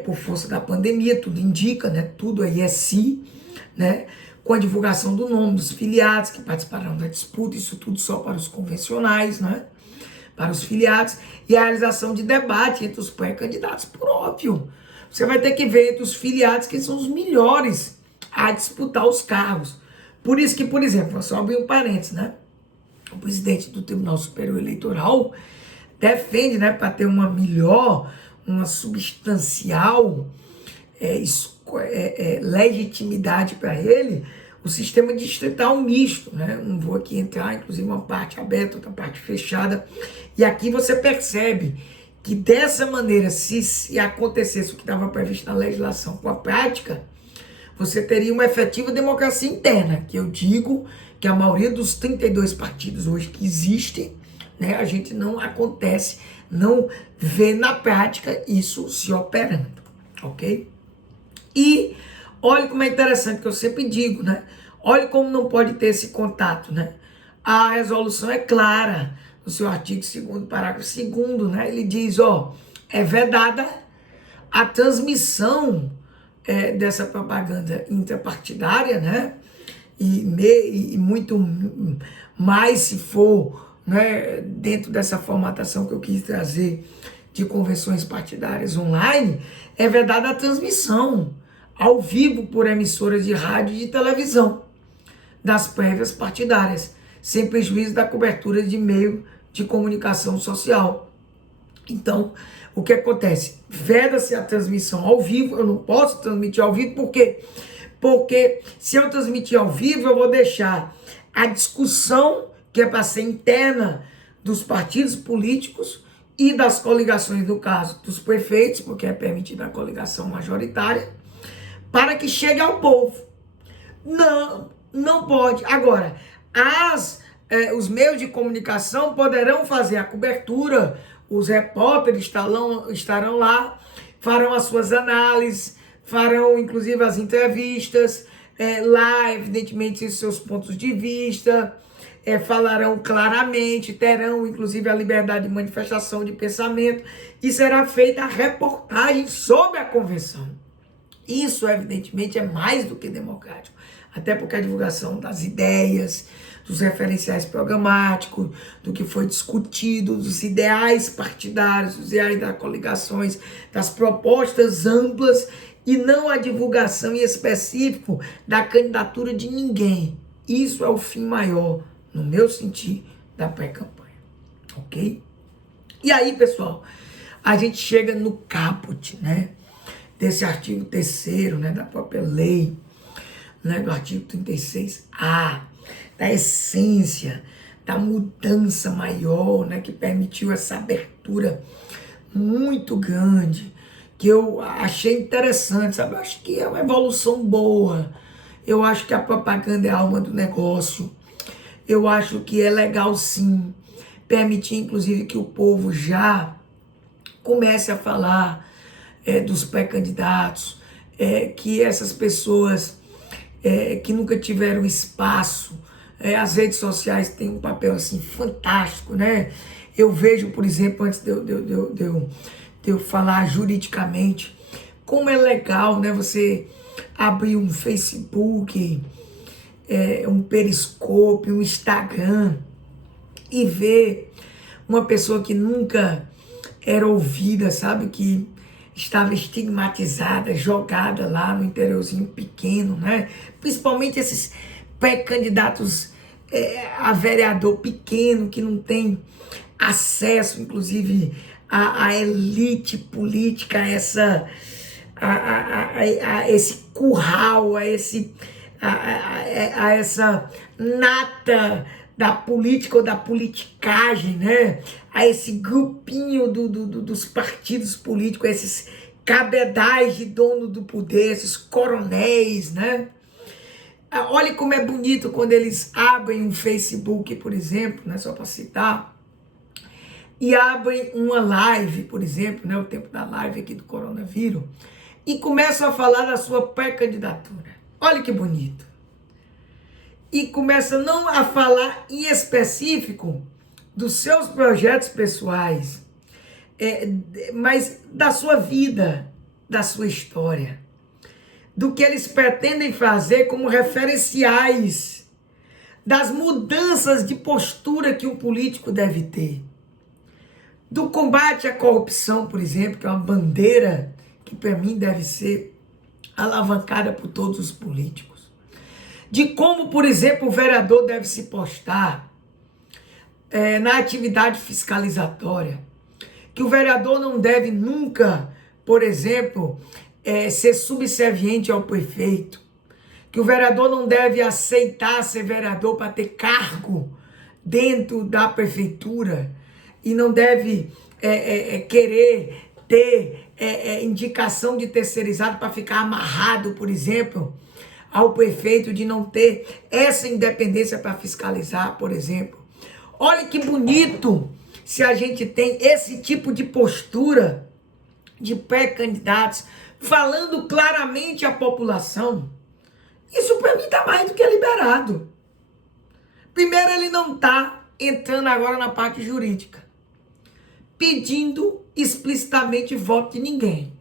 por força da pandemia, tudo indica, né? Tudo aí é si, né? Com a divulgação do nome dos filiados que participarão da disputa, isso tudo só para os convencionais, né? Para os filiados, e a realização de debate entre os pré-candidatos, por óbvio. Você vai ter que ver entre os filiados quem são os melhores a disputar os cargos. Por isso que, por exemplo, só abrir um parênteses, né? O presidente do Tribunal Superior Eleitoral defende, né, para ter uma melhor, uma substancial legitimidade para ele, o sistema distrital misto, né? Não vou aqui entrar, inclusive uma parte aberta, outra parte fechada, e aqui você percebe que dessa maneira, se acontecesse o que estava previsto na legislação com a prática, você teria uma efetiva democracia interna, que eu digo que a maioria dos 32 partidos hoje que existem, né, a gente não acontece, não vê na prática isso se operando, ok? E olha como é interessante, que eu sempre digo, né? Olha como não pode ter esse contato, né? A resolução é clara, no seu artigo 2º, parágrafo 2º, né? Ele diz, é vedada a transmissão dessa propaganda interpartidária, né? E muito mais se for, né, dentro dessa formatação que eu quis trazer de convenções partidárias online, é vedada a transmissão ao vivo por emissoras de rádio e de televisão das prévias partidárias, sem prejuízo da cobertura de meio de comunicação social. Então, o que acontece? Veda-se a transmissão ao vivo. Eu não posso transmitir ao vivo, por quê? Porque se eu transmitir ao vivo, eu vou deixar a discussão, que é para ser interna dos partidos políticos e das coligações, no caso dos prefeitos, porque é permitida a coligação majoritária, para que chegue ao povo. Não, não pode. Agora, os meios de comunicação poderão fazer a cobertura, os repórteres estarão lá, farão as suas análises, farão inclusive as entrevistas, lá, evidentemente, seus pontos de vista, falarão claramente, terão inclusive a liberdade de manifestação de pensamento, e será feita a reportagem sobre a convenção. Isso, evidentemente, é mais do que democrático, até porque a divulgação das ideias, dos referenciais programáticos, do que foi discutido, dos ideais partidários, dos ideais das coligações, das propostas amplas, e não a divulgação em específico da candidatura de ninguém. Isso é o fim maior, no meu sentir, da pré-campanha. Ok? E aí, pessoal, a gente chega no caput, né? Desse artigo 3º, né, da própria lei, né, do artigo 36A, da essência, da mudança maior, né, que permitiu essa abertura muito grande, que eu achei interessante, sabe? Eu acho que é uma evolução boa. Eu acho que a propaganda é a alma do negócio. Eu acho que é legal, sim, permitir, inclusive, que o povo já comece a falar dos pré-candidatos, que essas pessoas que nunca tiveram espaço, as redes sociais têm um papel assim fantástico, né? Eu vejo, por exemplo, antes de eu falar juridicamente, como é legal, né? Você abrir um Facebook, um Periscope, um Instagram, e ver uma pessoa que nunca era ouvida, sabe? Que estava estigmatizada, jogada lá no interiorzinho pequeno, né? Principalmente esses pré-candidatos a vereador pequeno, que não tem acesso, inclusive, à elite política, a esse curral, a essa nata da política ou da politicagem, né? A esse grupinho dos partidos políticos, esses cabedais de dono do poder, esses coronéis, né? Olha como é bonito quando eles abrem um Facebook, por exemplo, né? Só para citar, e abrem uma live, por exemplo, né? O tempo da live aqui do coronavírus, e começam a falar da sua pré-candidatura. Olha que bonito. E começa não a falar em específico dos seus projetos pessoais, mas da sua vida, da sua história, do que eles pretendem fazer como referenciais, das mudanças de postura que um político deve ter, do combate à corrupção, por exemplo, que é uma bandeira que para mim deve ser alavancada por todos os políticos, de como, por exemplo, o vereador deve se postar na atividade fiscalizatória, que o vereador não deve nunca, por exemplo, ser subserviente ao prefeito, que o vereador não deve aceitar ser vereador para ter cargo dentro da prefeitura, e não deve querer ter indicação de terceirizado para ficar amarrado, por exemplo, ao prefeito, de não ter essa independência para fiscalizar, por exemplo. Olha que bonito se a gente tem esse tipo de postura de pré-candidatos falando claramente à população. Isso para mim está mais do que liberado. Primeiro, ele não está entrando agora na parte jurídica, pedindo explicitamente voto de ninguém.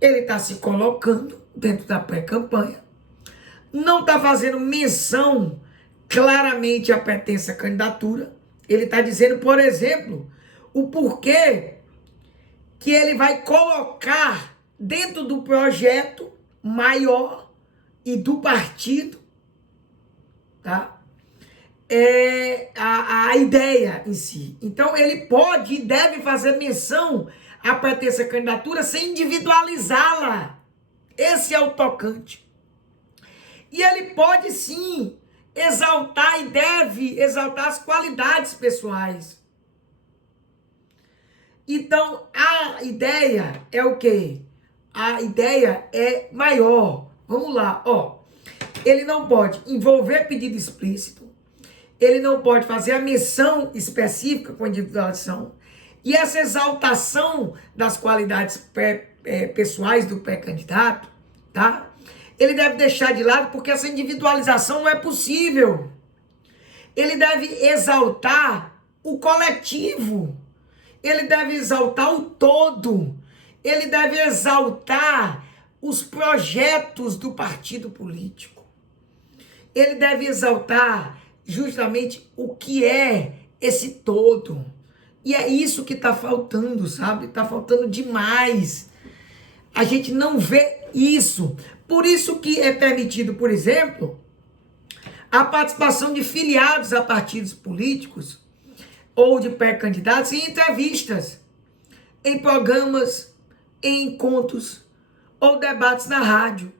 Ele está se colocando dentro da pré-campanha, não está fazendo menção claramente à pertença à candidatura. Ele está dizendo, por exemplo, o porquê que ele vai colocar dentro do projeto maior e do partido, tá? A ideia em si. Então ele pode e deve fazer menção à pertença à candidatura sem individualizá-la. Esse é o tocante. E ele pode sim exaltar e deve exaltar as qualidades pessoais. Então a ideia é o quê? a ideia é maior. Vamos lá, ó. Ele não pode envolver pedido explícito, ele não pode fazer a menção específica com individualização, e essa exaltação das qualidades pessoais do pré-candidato, tá? Ele deve deixar de lado porque essa individualização não é possível. Ele deve exaltar o coletivo, ele deve exaltar o todo, ele deve exaltar os projetos do partido político. Ele deve exaltar justamente o que é esse todo. E é isso que está faltando, sabe? Está faltando demais. A gente não vê isso. Por isso que é permitido, por exemplo, a participação de filiados a partidos políticos ou de pré-candidatos em entrevistas, em programas, em encontros ou debates na rádio,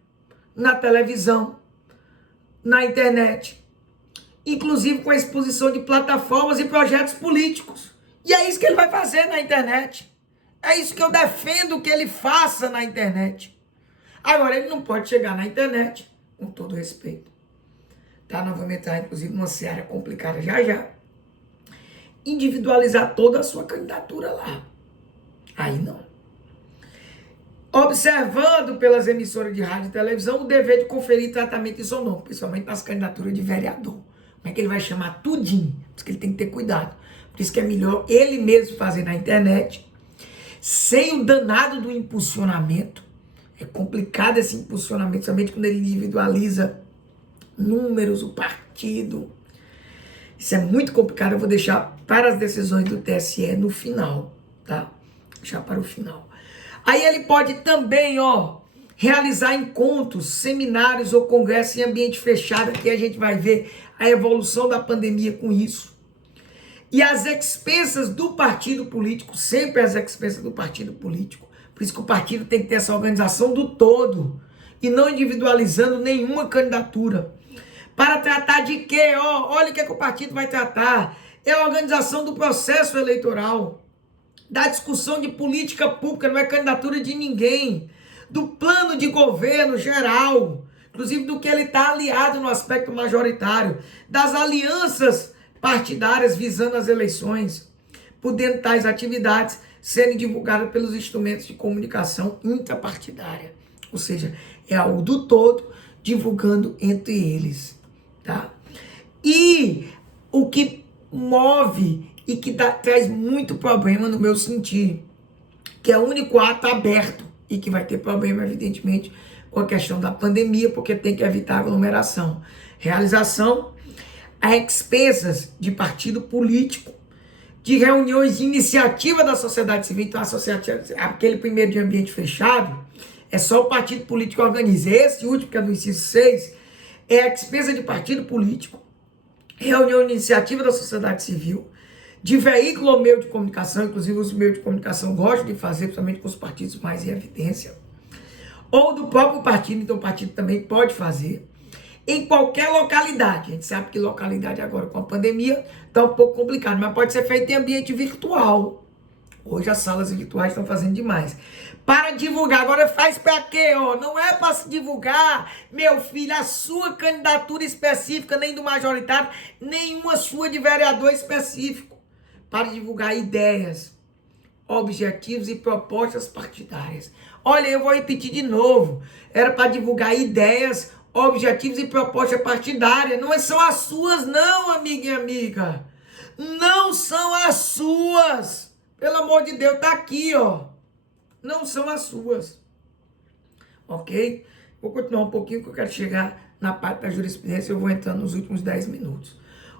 na televisão, na internet, inclusive com a exposição de plataformas e projetos políticos. E é isso que ele vai fazer na internet. É isso que eu defendo que ele faça na internet. Agora, ele não pode chegar na internet, com todo respeito, tá? Nós vamos entrar, inclusive, numa seara complicada já. Individualizar toda a sua candidatura lá. Aí não. Observando pelas emissoras de rádio e televisão o dever de conferir tratamento isonômico, principalmente nas candidaturas de vereador. Como é que ele vai chamar tudinho? Por isso que ele tem que ter cuidado. Por isso que é melhor ele mesmo fazer na internet, sem o danado do impulsionamento. É complicado esse impulsionamento, somente quando ele individualiza números, o partido. Isso é muito complicado, eu vou deixar para as decisões do TSE no final, tá? Deixar para o final. Aí ele pode também, realizar encontros, seminários ou congressos em ambiente fechado, que a gente vai ver a evolução da pandemia com isso. E as expensas do partido político, sempre as expensas do partido político. Por isso que o partido tem que ter essa organização do todo e não individualizando nenhuma candidatura. Para tratar de quê? Olha o que o partido vai tratar. É a organização do processo eleitoral, da discussão de política pública, não é candidatura de ninguém, do plano de governo geral, inclusive do que ele está aliado no aspecto majoritário, das alianças partidárias visando as eleições, podendo tais atividades serem divulgadas pelos instrumentos de comunicação intrapartidária, ou seja, é algo do todo, divulgando entre eles, tá? E o que move e que traz muito problema no meu sentir, que é o único ato aberto e que vai ter problema, evidentemente, com a questão da pandemia, porque tem que evitar a aglomeração. Realização a expensas de partido político, de reuniões de iniciativa da sociedade civil. Então, aquele primeiro de ambiente fechado, é só o partido político que organiza. Esse último, que é do inciso 6, é a expensa de partido político, reunião de iniciativa da sociedade civil, de veículo ou meio de comunicação, inclusive os meios de comunicação gostam de fazer, principalmente com os partidos mais em evidência, ou do próprio partido, então o partido também pode fazer, em qualquer localidade. A gente sabe que localidade agora com a pandemia está um pouco complicado, mas pode ser feito em ambiente virtual. Hoje as salas virtuais estão fazendo demais. Para divulgar, agora faz para quê? Não é para se divulgar, meu filho, a sua candidatura específica, nem do majoritário, nenhuma sua de vereador específico. Para divulgar ideias, objetivos e propostas partidárias. Olha, eu vou repetir de novo. Era para divulgar ideias, objetivos e propostas partidárias. Não são as suas, não, amiga e amiga. Não são as suas. Pelo amor de Deus, tá aqui, Não são as suas. Ok? Vou continuar um pouquinho, que eu quero chegar na parte da jurisprudência. Eu vou entrando nos últimos 10 minutos.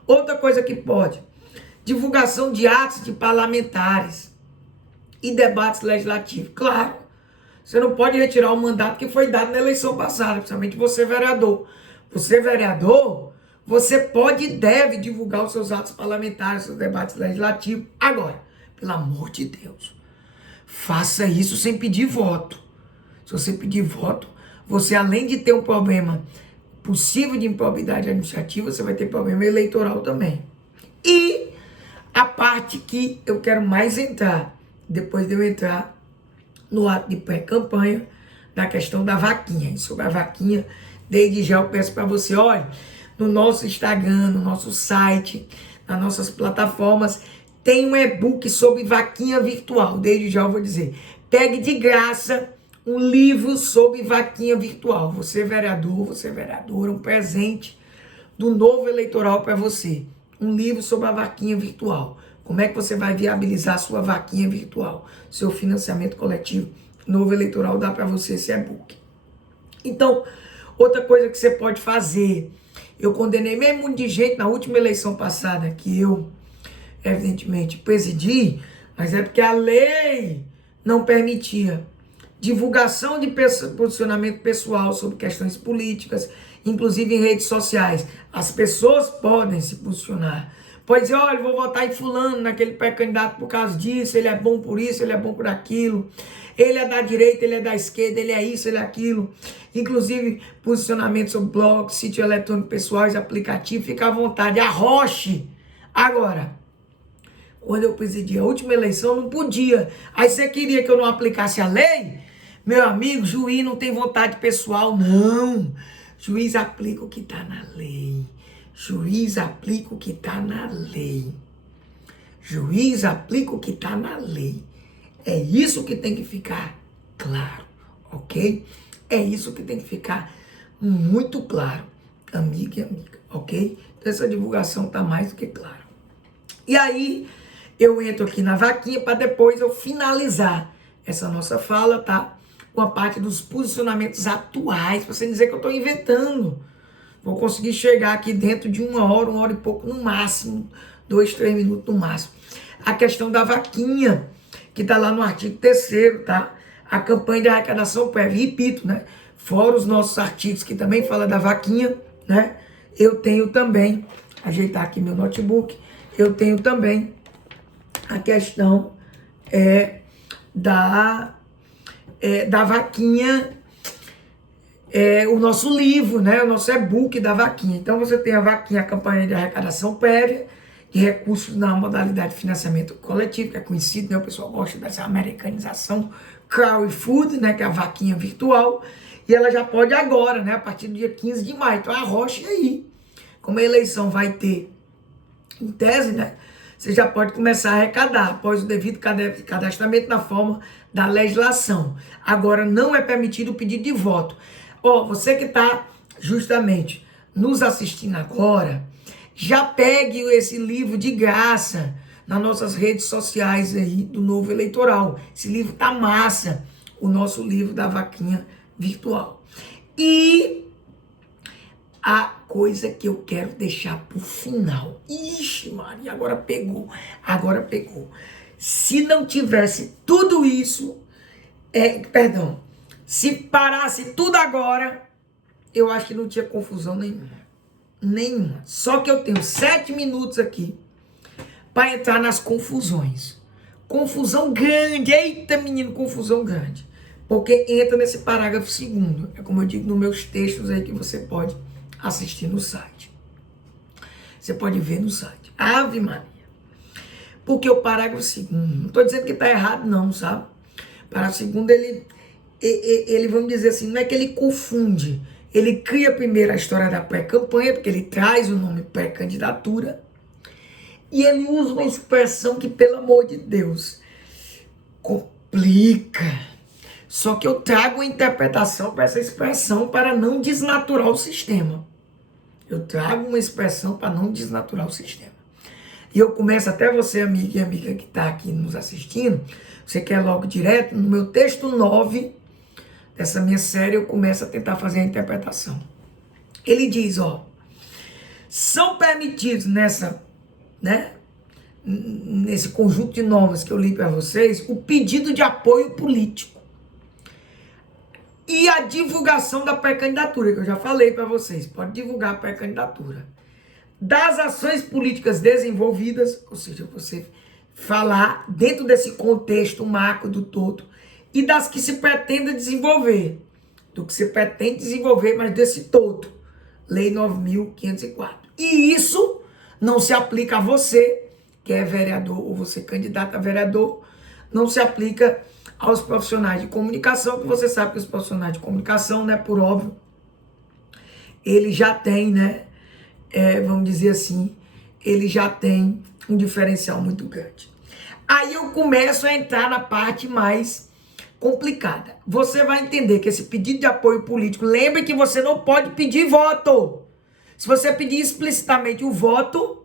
Outra coisa que pode: divulgação de atos de parlamentares e debates legislativos. Claro, você não pode retirar o mandato que foi dado na eleição passada, principalmente você, vereador. Você, vereador, você pode e deve divulgar os seus atos parlamentares, seus debates legislativos. Agora, pelo amor de Deus, faça isso sem pedir voto. Se você pedir voto, você, além de ter um problema possível de improbidade administrativa, você vai ter problema eleitoral também. E a parte que eu quero mais entrar, depois de eu entrar no ato de pré-campanha, na questão da vaquinha. E sobre a vaquinha, desde já eu peço para você, olha, no nosso Instagram, no nosso site, nas nossas plataformas, tem um e-book sobre vaquinha virtual. Desde já eu vou dizer, pegue de graça um livro sobre vaquinha virtual. Você vereador, você vereadora, um presente do Novo Eleitoral para você. Um livro sobre a vaquinha virtual. Como é que você vai viabilizar a sua vaquinha virtual? Seu financiamento coletivo. Novo Eleitoral dá para você esse e-book. Então, outra coisa que você pode fazer. Eu condenei mesmo muito de gente na última eleição passada, que eu, evidentemente, presidi, mas é porque a lei não permitia divulgação de posicionamento pessoal sobre questões políticas, inclusive em redes sociais. As pessoas podem se posicionar. Pode dizer, olha, vou votar em fulano, naquele pré-candidato por causa disso, ele é bom por isso, ele é bom por aquilo, ele é da direita, ele é da esquerda, ele é isso, ele é aquilo. Inclusive, posicionamento sobre blog, sítio eletrônico pessoais, aplicativo, fica à vontade, arroche. Agora, quando eu presidi a última eleição, não podia. Aí você queria que eu não aplicasse a lei? Meu amigo, juiz não tem vontade pessoal, não. Juiz aplica o que está na lei. Juiz aplica o que está na lei. Juiz aplica o que está na lei. É isso que tem que ficar claro, ok? É isso que tem que ficar muito claro, amiga e amiga, ok? Então essa divulgação está mais do que clara. E aí, eu entro aqui na vaquinha para depois eu finalizar essa nossa fala, tá? Com a parte dos posicionamentos atuais, para você dizer que eu estou inventando. Vou conseguir chegar aqui dentro de uma hora e pouco no máximo, 2, 3 minutos no máximo. A questão da vaquinha, que está lá no artigo 3º, tá? A campanha de arrecadação prévia, repito, né? Fora os nossos artigos que também falam da vaquinha, né? Eu tenho também, ajeitar aqui meu notebook, eu tenho também a questão da vaquinha, o nosso livro, né? O nosso e-book da vaquinha. Então você tem a vaquinha, a campanha de arrecadação prévia, de recursos na modalidade de financiamento coletivo, que é conhecido, né? O pessoal gosta dessa americanização, crowdfunding, né? Que é a vaquinha virtual. E ela já pode agora, né? A partir do dia 15 de maio. Então arroche aí. Como a eleição vai ter, em tese, né? Você já pode começar a arrecadar após o devido cadastramento na forma da legislação. Agora, não é permitido o pedido de voto. Você que está justamente nos assistindo agora, já pegue esse livro de graça nas nossas redes sociais aí do Novo Eleitoral. Esse livro tá massa, o nosso livro da vaquinha virtual. E a coisa que eu quero deixar pro final. Ixi, Maria, agora pegou. Se não tivesse tudo isso, se parasse tudo agora, eu acho que não tinha confusão nenhuma. Só que eu tenho 7 minutos aqui para entrar nas confusões. Confusão grande, eita menino, confusão grande. Porque entra nesse parágrafo 2º. É como eu digo nos meus textos aí que você pode assistir no site. Você pode ver no site. Ave Maria. Porque o parágrafo 2º, não estou dizendo que está errado não, sabe? O parágrafo 2º, ele, vamos dizer assim, não é que ele confunde. Ele cria primeiro a história da pré-campanha, porque ele traz o nome pré-candidatura. E ele usa uma expressão que, pelo amor de Deus, complica. Só que eu trago uma interpretação para essa expressão para não desnaturar o sistema. Eu trago uma expressão para não desnaturar o sistema. E eu começo até você, amiga e amiga que está aqui nos assistindo, você quer logo direto, no meu texto 9 dessa minha série, eu começo a tentar fazer a interpretação. Ele diz, são permitidos nesse conjunto de normas que eu li para vocês, o pedido de apoio político e a divulgação da pré-candidatura, que eu já falei para vocês, pode divulgar a pré-candidatura, das ações políticas desenvolvidas, ou seja, você falar dentro desse contexto macro do todo, e das que se pretende desenvolver, do que se pretende desenvolver, mas desse todo, Lei 9.504. E isso não se aplica a você, que é vereador, ou você candidato a vereador, não se aplica aos profissionais de comunicação, que você sabe que os profissionais de comunicação, né, por óbvio, ele já tem, né, vamos dizer assim, ele já tem um diferencial muito grande. Aí eu começo a entrar na parte mais complicada. Você vai entender que esse pedido de apoio político, lembre que você não pode pedir voto. Se você pedir explicitamente o voto,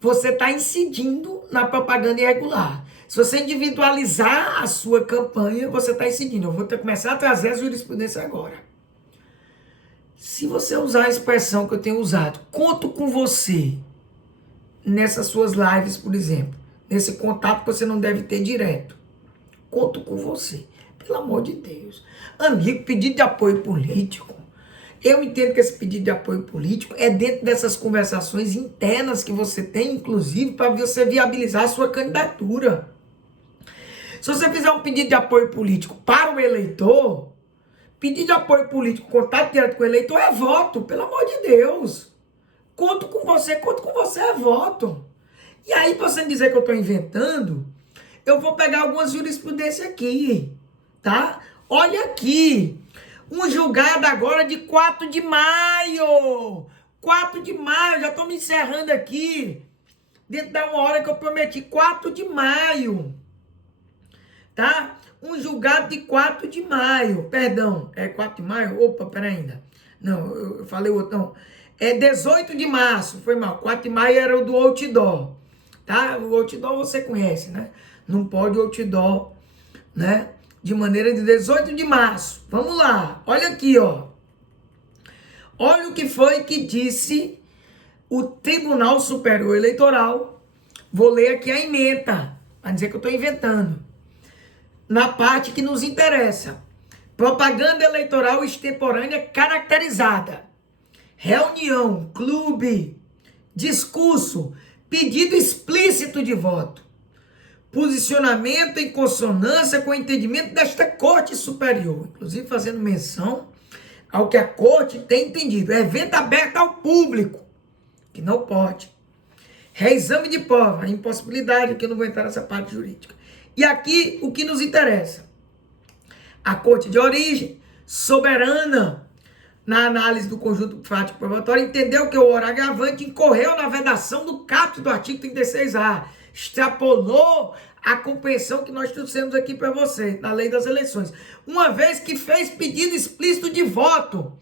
você está incidindo na propaganda irregular. Se você individualizar a sua campanha, você está incidindo. Eu vou começar a trazer a jurisprudência agora. Se você usar a expressão que eu tenho usado, conto com você, nessas suas lives, por exemplo, nesse contato que você não deve ter direto, conto com você, pelo amor de Deus. Amigo, pedido de apoio político, eu entendo que esse pedido de apoio político é dentro dessas conversações internas que você tem, inclusive, para você viabilizar a sua candidatura. Se você fizer um pedido de apoio político para o eleitor, pedido de apoio político, contato direto com o eleitor é voto, pelo amor de Deus. Conto com você é voto. E aí, para você dizer que eu estou inventando, eu vou pegar algumas jurisprudências aqui, tá? Olha aqui, um julgado agora de 4 de maio. 4 de maio, já estou me encerrando aqui, dentro da uma hora que eu prometi, 4 de maio, tá? Um julgado de 4 de maio, perdão, é 4 de maio? Opa, peraí ainda. Não, eu falei outro, não. É 18 de março, foi mal, 4 de maio era o do outdoor, tá? O outdoor você conhece, né? Não pode outdoor, né? De maneira de 18 de março. Vamos lá, olha aqui, ó. Olha o que foi que disse o Tribunal Superior Eleitoral. Vou ler aqui a ementa, para dizer que eu estou inventando. Na parte que nos interessa. Propaganda eleitoral extemporânea caracterizada. Reunião, clube, discurso, pedido explícito de voto. Posicionamento em consonância com o entendimento desta Corte Superior. Inclusive fazendo menção ao que a Corte tem entendido. Evento aberto ao público, que não pode. Reexame de prova, impossibilidade, que eu não vou entrar nessa parte jurídica. E aqui o que nos interessa. A Corte de origem, soberana, na análise do conjunto fático probatório, entendeu que o ora agravante incorreu na vedação do caput do artigo 36A. Extrapolou a compreensão que nós trouxemos aqui para você, na lei das eleições. Uma vez que fez pedido explícito de voto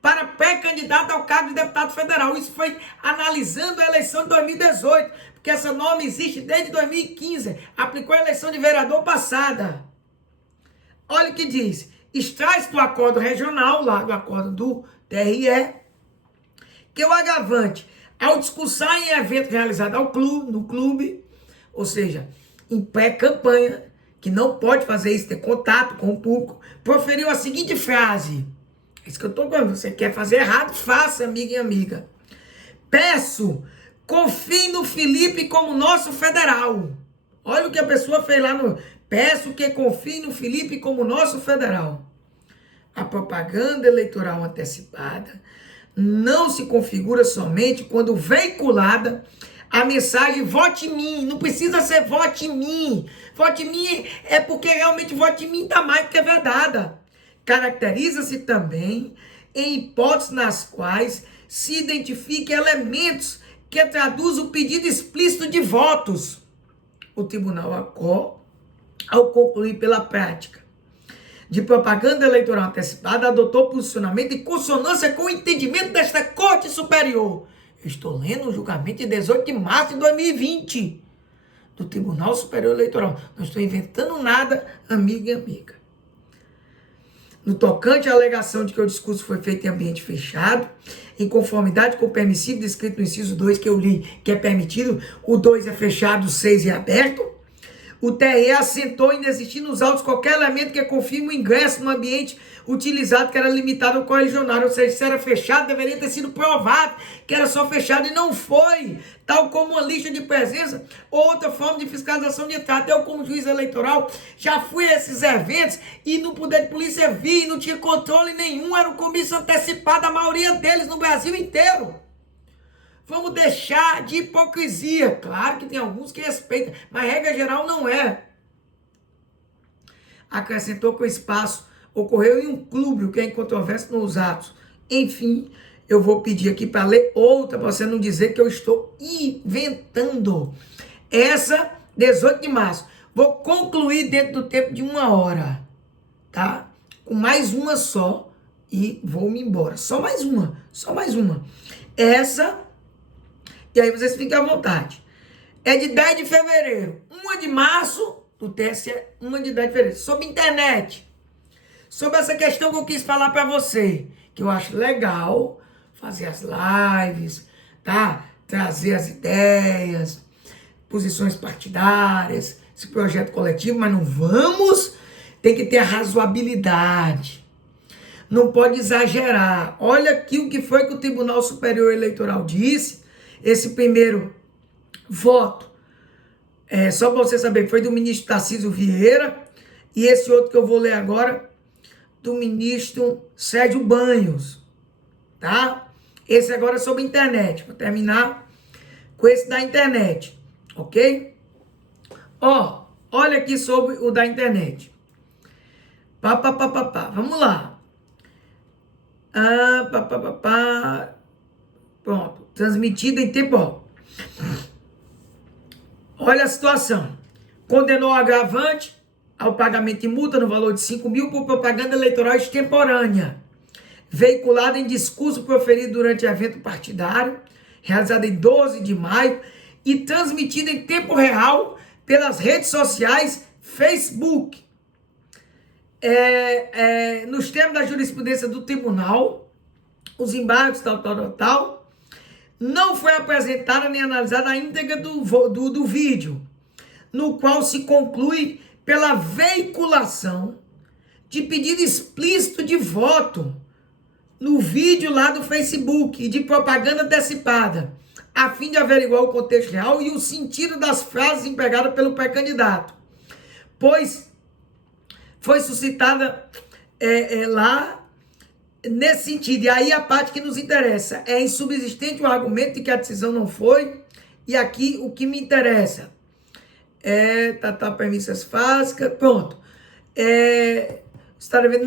para pré-candidato ao cargo de deputado federal. Isso foi analisando a eleição de 2018, porque essa norma existe desde 2015. Aplicou a eleição de vereador passada. Olha o que diz. Extrai-se do acordo regional, lá do acordo do TRE, que o agravante, ao discursar em evento realizado no clube, ou seja, em pré-campanha, que não pode fazer isso, ter contato com o público, proferiu a seguinte frase. É isso que eu estou falando. Você quer fazer errado? Faça, amiga e amiga. Peço, confie no Felipe como nosso federal. Olha o que a pessoa fez lá no... Peço que confie no Felipe como nosso federal. A propaganda eleitoral antecipada não se configura somente quando veiculada a mensagem vote em mim. Não precisa ser vote em mim. Vote em mim é porque realmente vote em mim está mais do que vedada. Caracteriza-se também em hipóteses nas quais se identifiquem elementos que traduzem o pedido explícito de votos. O Tribunal acolhe, ao concluir pela prática de propaganda eleitoral antecipada, adotou posicionamento em consonância com o entendimento desta Corte Superior. Eu estou lendo o julgamento de 18 de março de 2020 do Tribunal Superior Eleitoral. Não estou inventando nada, amiga e amiga. No tocante à alegação de que o discurso foi feito em ambiente fechado, em conformidade com o permissivo descrito no inciso 2 que eu li, que é permitido, o 2 é fechado, o 6 é aberto, o TRE assentou em desistir nos autos qualquer elemento que confirme o ingresso no ambiente utilizado que era limitado ao correligionário, ou seja, se era fechado, deveria ter sido provado que era só fechado e não foi, tal como uma lista de presença ou outra forma de fiscalização de entrada. Eu, como juiz eleitoral, já fui a esses eventos e no poder de polícia vi, não tinha controle nenhum, era um comício antecipado, a maioria deles no Brasil inteiro. Vamos deixar de hipocrisia. Claro que tem alguns que respeitam, mas regra geral não é. acrescentou que o espaço ocorreu em um clube, o que é incontroverso nos atos. Enfim, eu vou pedir aqui para ler outra, para você não dizer que eu estou inventando. Essa, 18 de março. Vou concluir dentro do tempo de 1 hora, tá? Com mais uma só e vou me embora. Só mais uma. Essa, e aí vocês fiquem à vontade. É de 10 de fevereiro. 1 de março, do TSE, 1 de 10 de fevereiro. Sobre internet. Sobre essa questão que eu quis falar para você. Que eu acho legal fazer as lives, tá? Trazer as ideias, posições partidárias, esse projeto coletivo, mas não vamos, tem que ter a razoabilidade. Não pode exagerar. Olha aqui o que foi que o Tribunal Superior Eleitoral disse, esse primeiro voto, só para você saber, foi do ministro Tarcísio Vieira, e esse outro que eu vou ler agora, do ministro Sérgio Banhos, tá? Esse agora é sobre internet, vou terminar com esse da internet, ok? Ó, olha aqui sobre o da internet. Vamos lá. Pronto, transmitido em tempo, ó. Olha a situação. Condenou o agravante ao pagamento de multa no valor de 5 mil por propaganda eleitoral extemporânea, veiculada em discurso proferido durante evento partidário, realizado em 12 de maio e transmitido em tempo real pelas redes sociais Facebook. Nos termos da jurisprudência do tribunal, os embargos tal, não foi apresentada nem analisada a íntegra do vídeo, no qual se conclui pela veiculação de pedido explícito de voto no vídeo lá do Facebook e de propaganda antecipada, a fim de averiguar o contexto real e o sentido das frases empregadas pelo pré-candidato, pois foi suscitada lá nesse sentido. E aí a parte que nos interessa, é insubsistente o argumento de que a decisão não foi, e aqui o que me interessa premissas fásicas, pronto.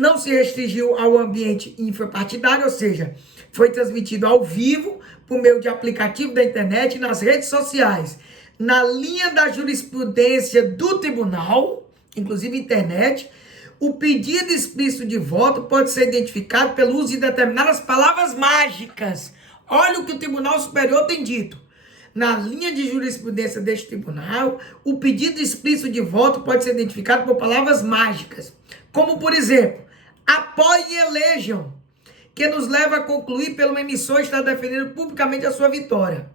Não se restringiu ao ambiente infrapartidário, ou seja, foi transmitido ao vivo por meio de aplicativo da internet e nas redes sociais. Na linha da jurisprudência do tribunal, inclusive internet, o pedido explícito de voto pode ser identificado pelo uso de determinadas palavras mágicas. Olha o que o Tribunal Superior tem dito. Na linha de jurisprudência deste tribunal, o pedido explícito de voto pode ser identificado por palavras mágicas, como, por exemplo, apoiem e elejam, que nos leva a concluir pelo emissor estar defendendo publicamente a sua vitória.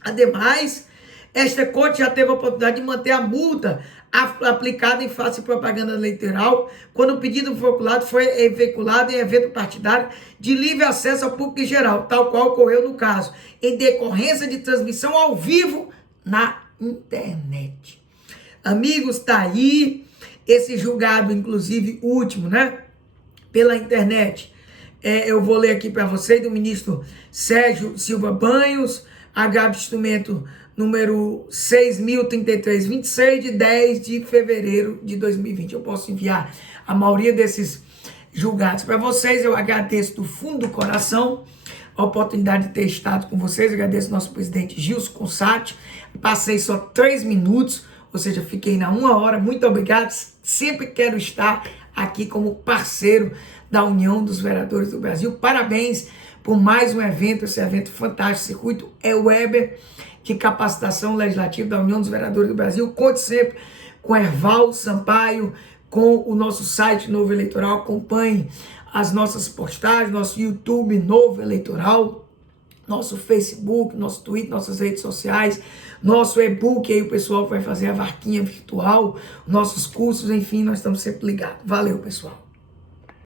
Ademais, esta corte já teve a oportunidade de manter a multa aplicada em face de propaganda eleitoral, quando o pedido foi veiculado em evento partidário de livre acesso ao público em geral, tal qual ocorreu no caso, em decorrência de transmissão ao vivo na internet. Amigos, tá aí esse julgado, inclusive último, né, pela internet. Eu vou ler aqui para vocês, do ministro Sérgio Silva Banhos, agravo de instrumento número 6.033/26, de 10 de fevereiro de 2020. Eu posso enviar a maioria desses julgados para vocês. Eu agradeço do fundo do coração a oportunidade de ter estado com vocês. Eu agradeço ao nosso presidente Gilson Consati. Passei só 3 minutos, ou seja, fiquei na 1 hora. Muito obrigado. Sempre quero estar aqui como parceiro da União dos Vereadores do Brasil. Parabéns por mais um evento, esse evento fantástico, Circuito Weber de Capacitação Legislativa da União dos Vereadores do Brasil. Conte sempre com Erval Sampaio, com o nosso site Novo Eleitoral. Acompanhe as nossas postagens, nosso YouTube Novo Eleitoral, nosso Facebook, nosso Twitter, nossas redes sociais, nosso e-book, aí o pessoal vai fazer a vaquinha virtual, nossos cursos, enfim, nós estamos sempre ligados. Valeu, pessoal.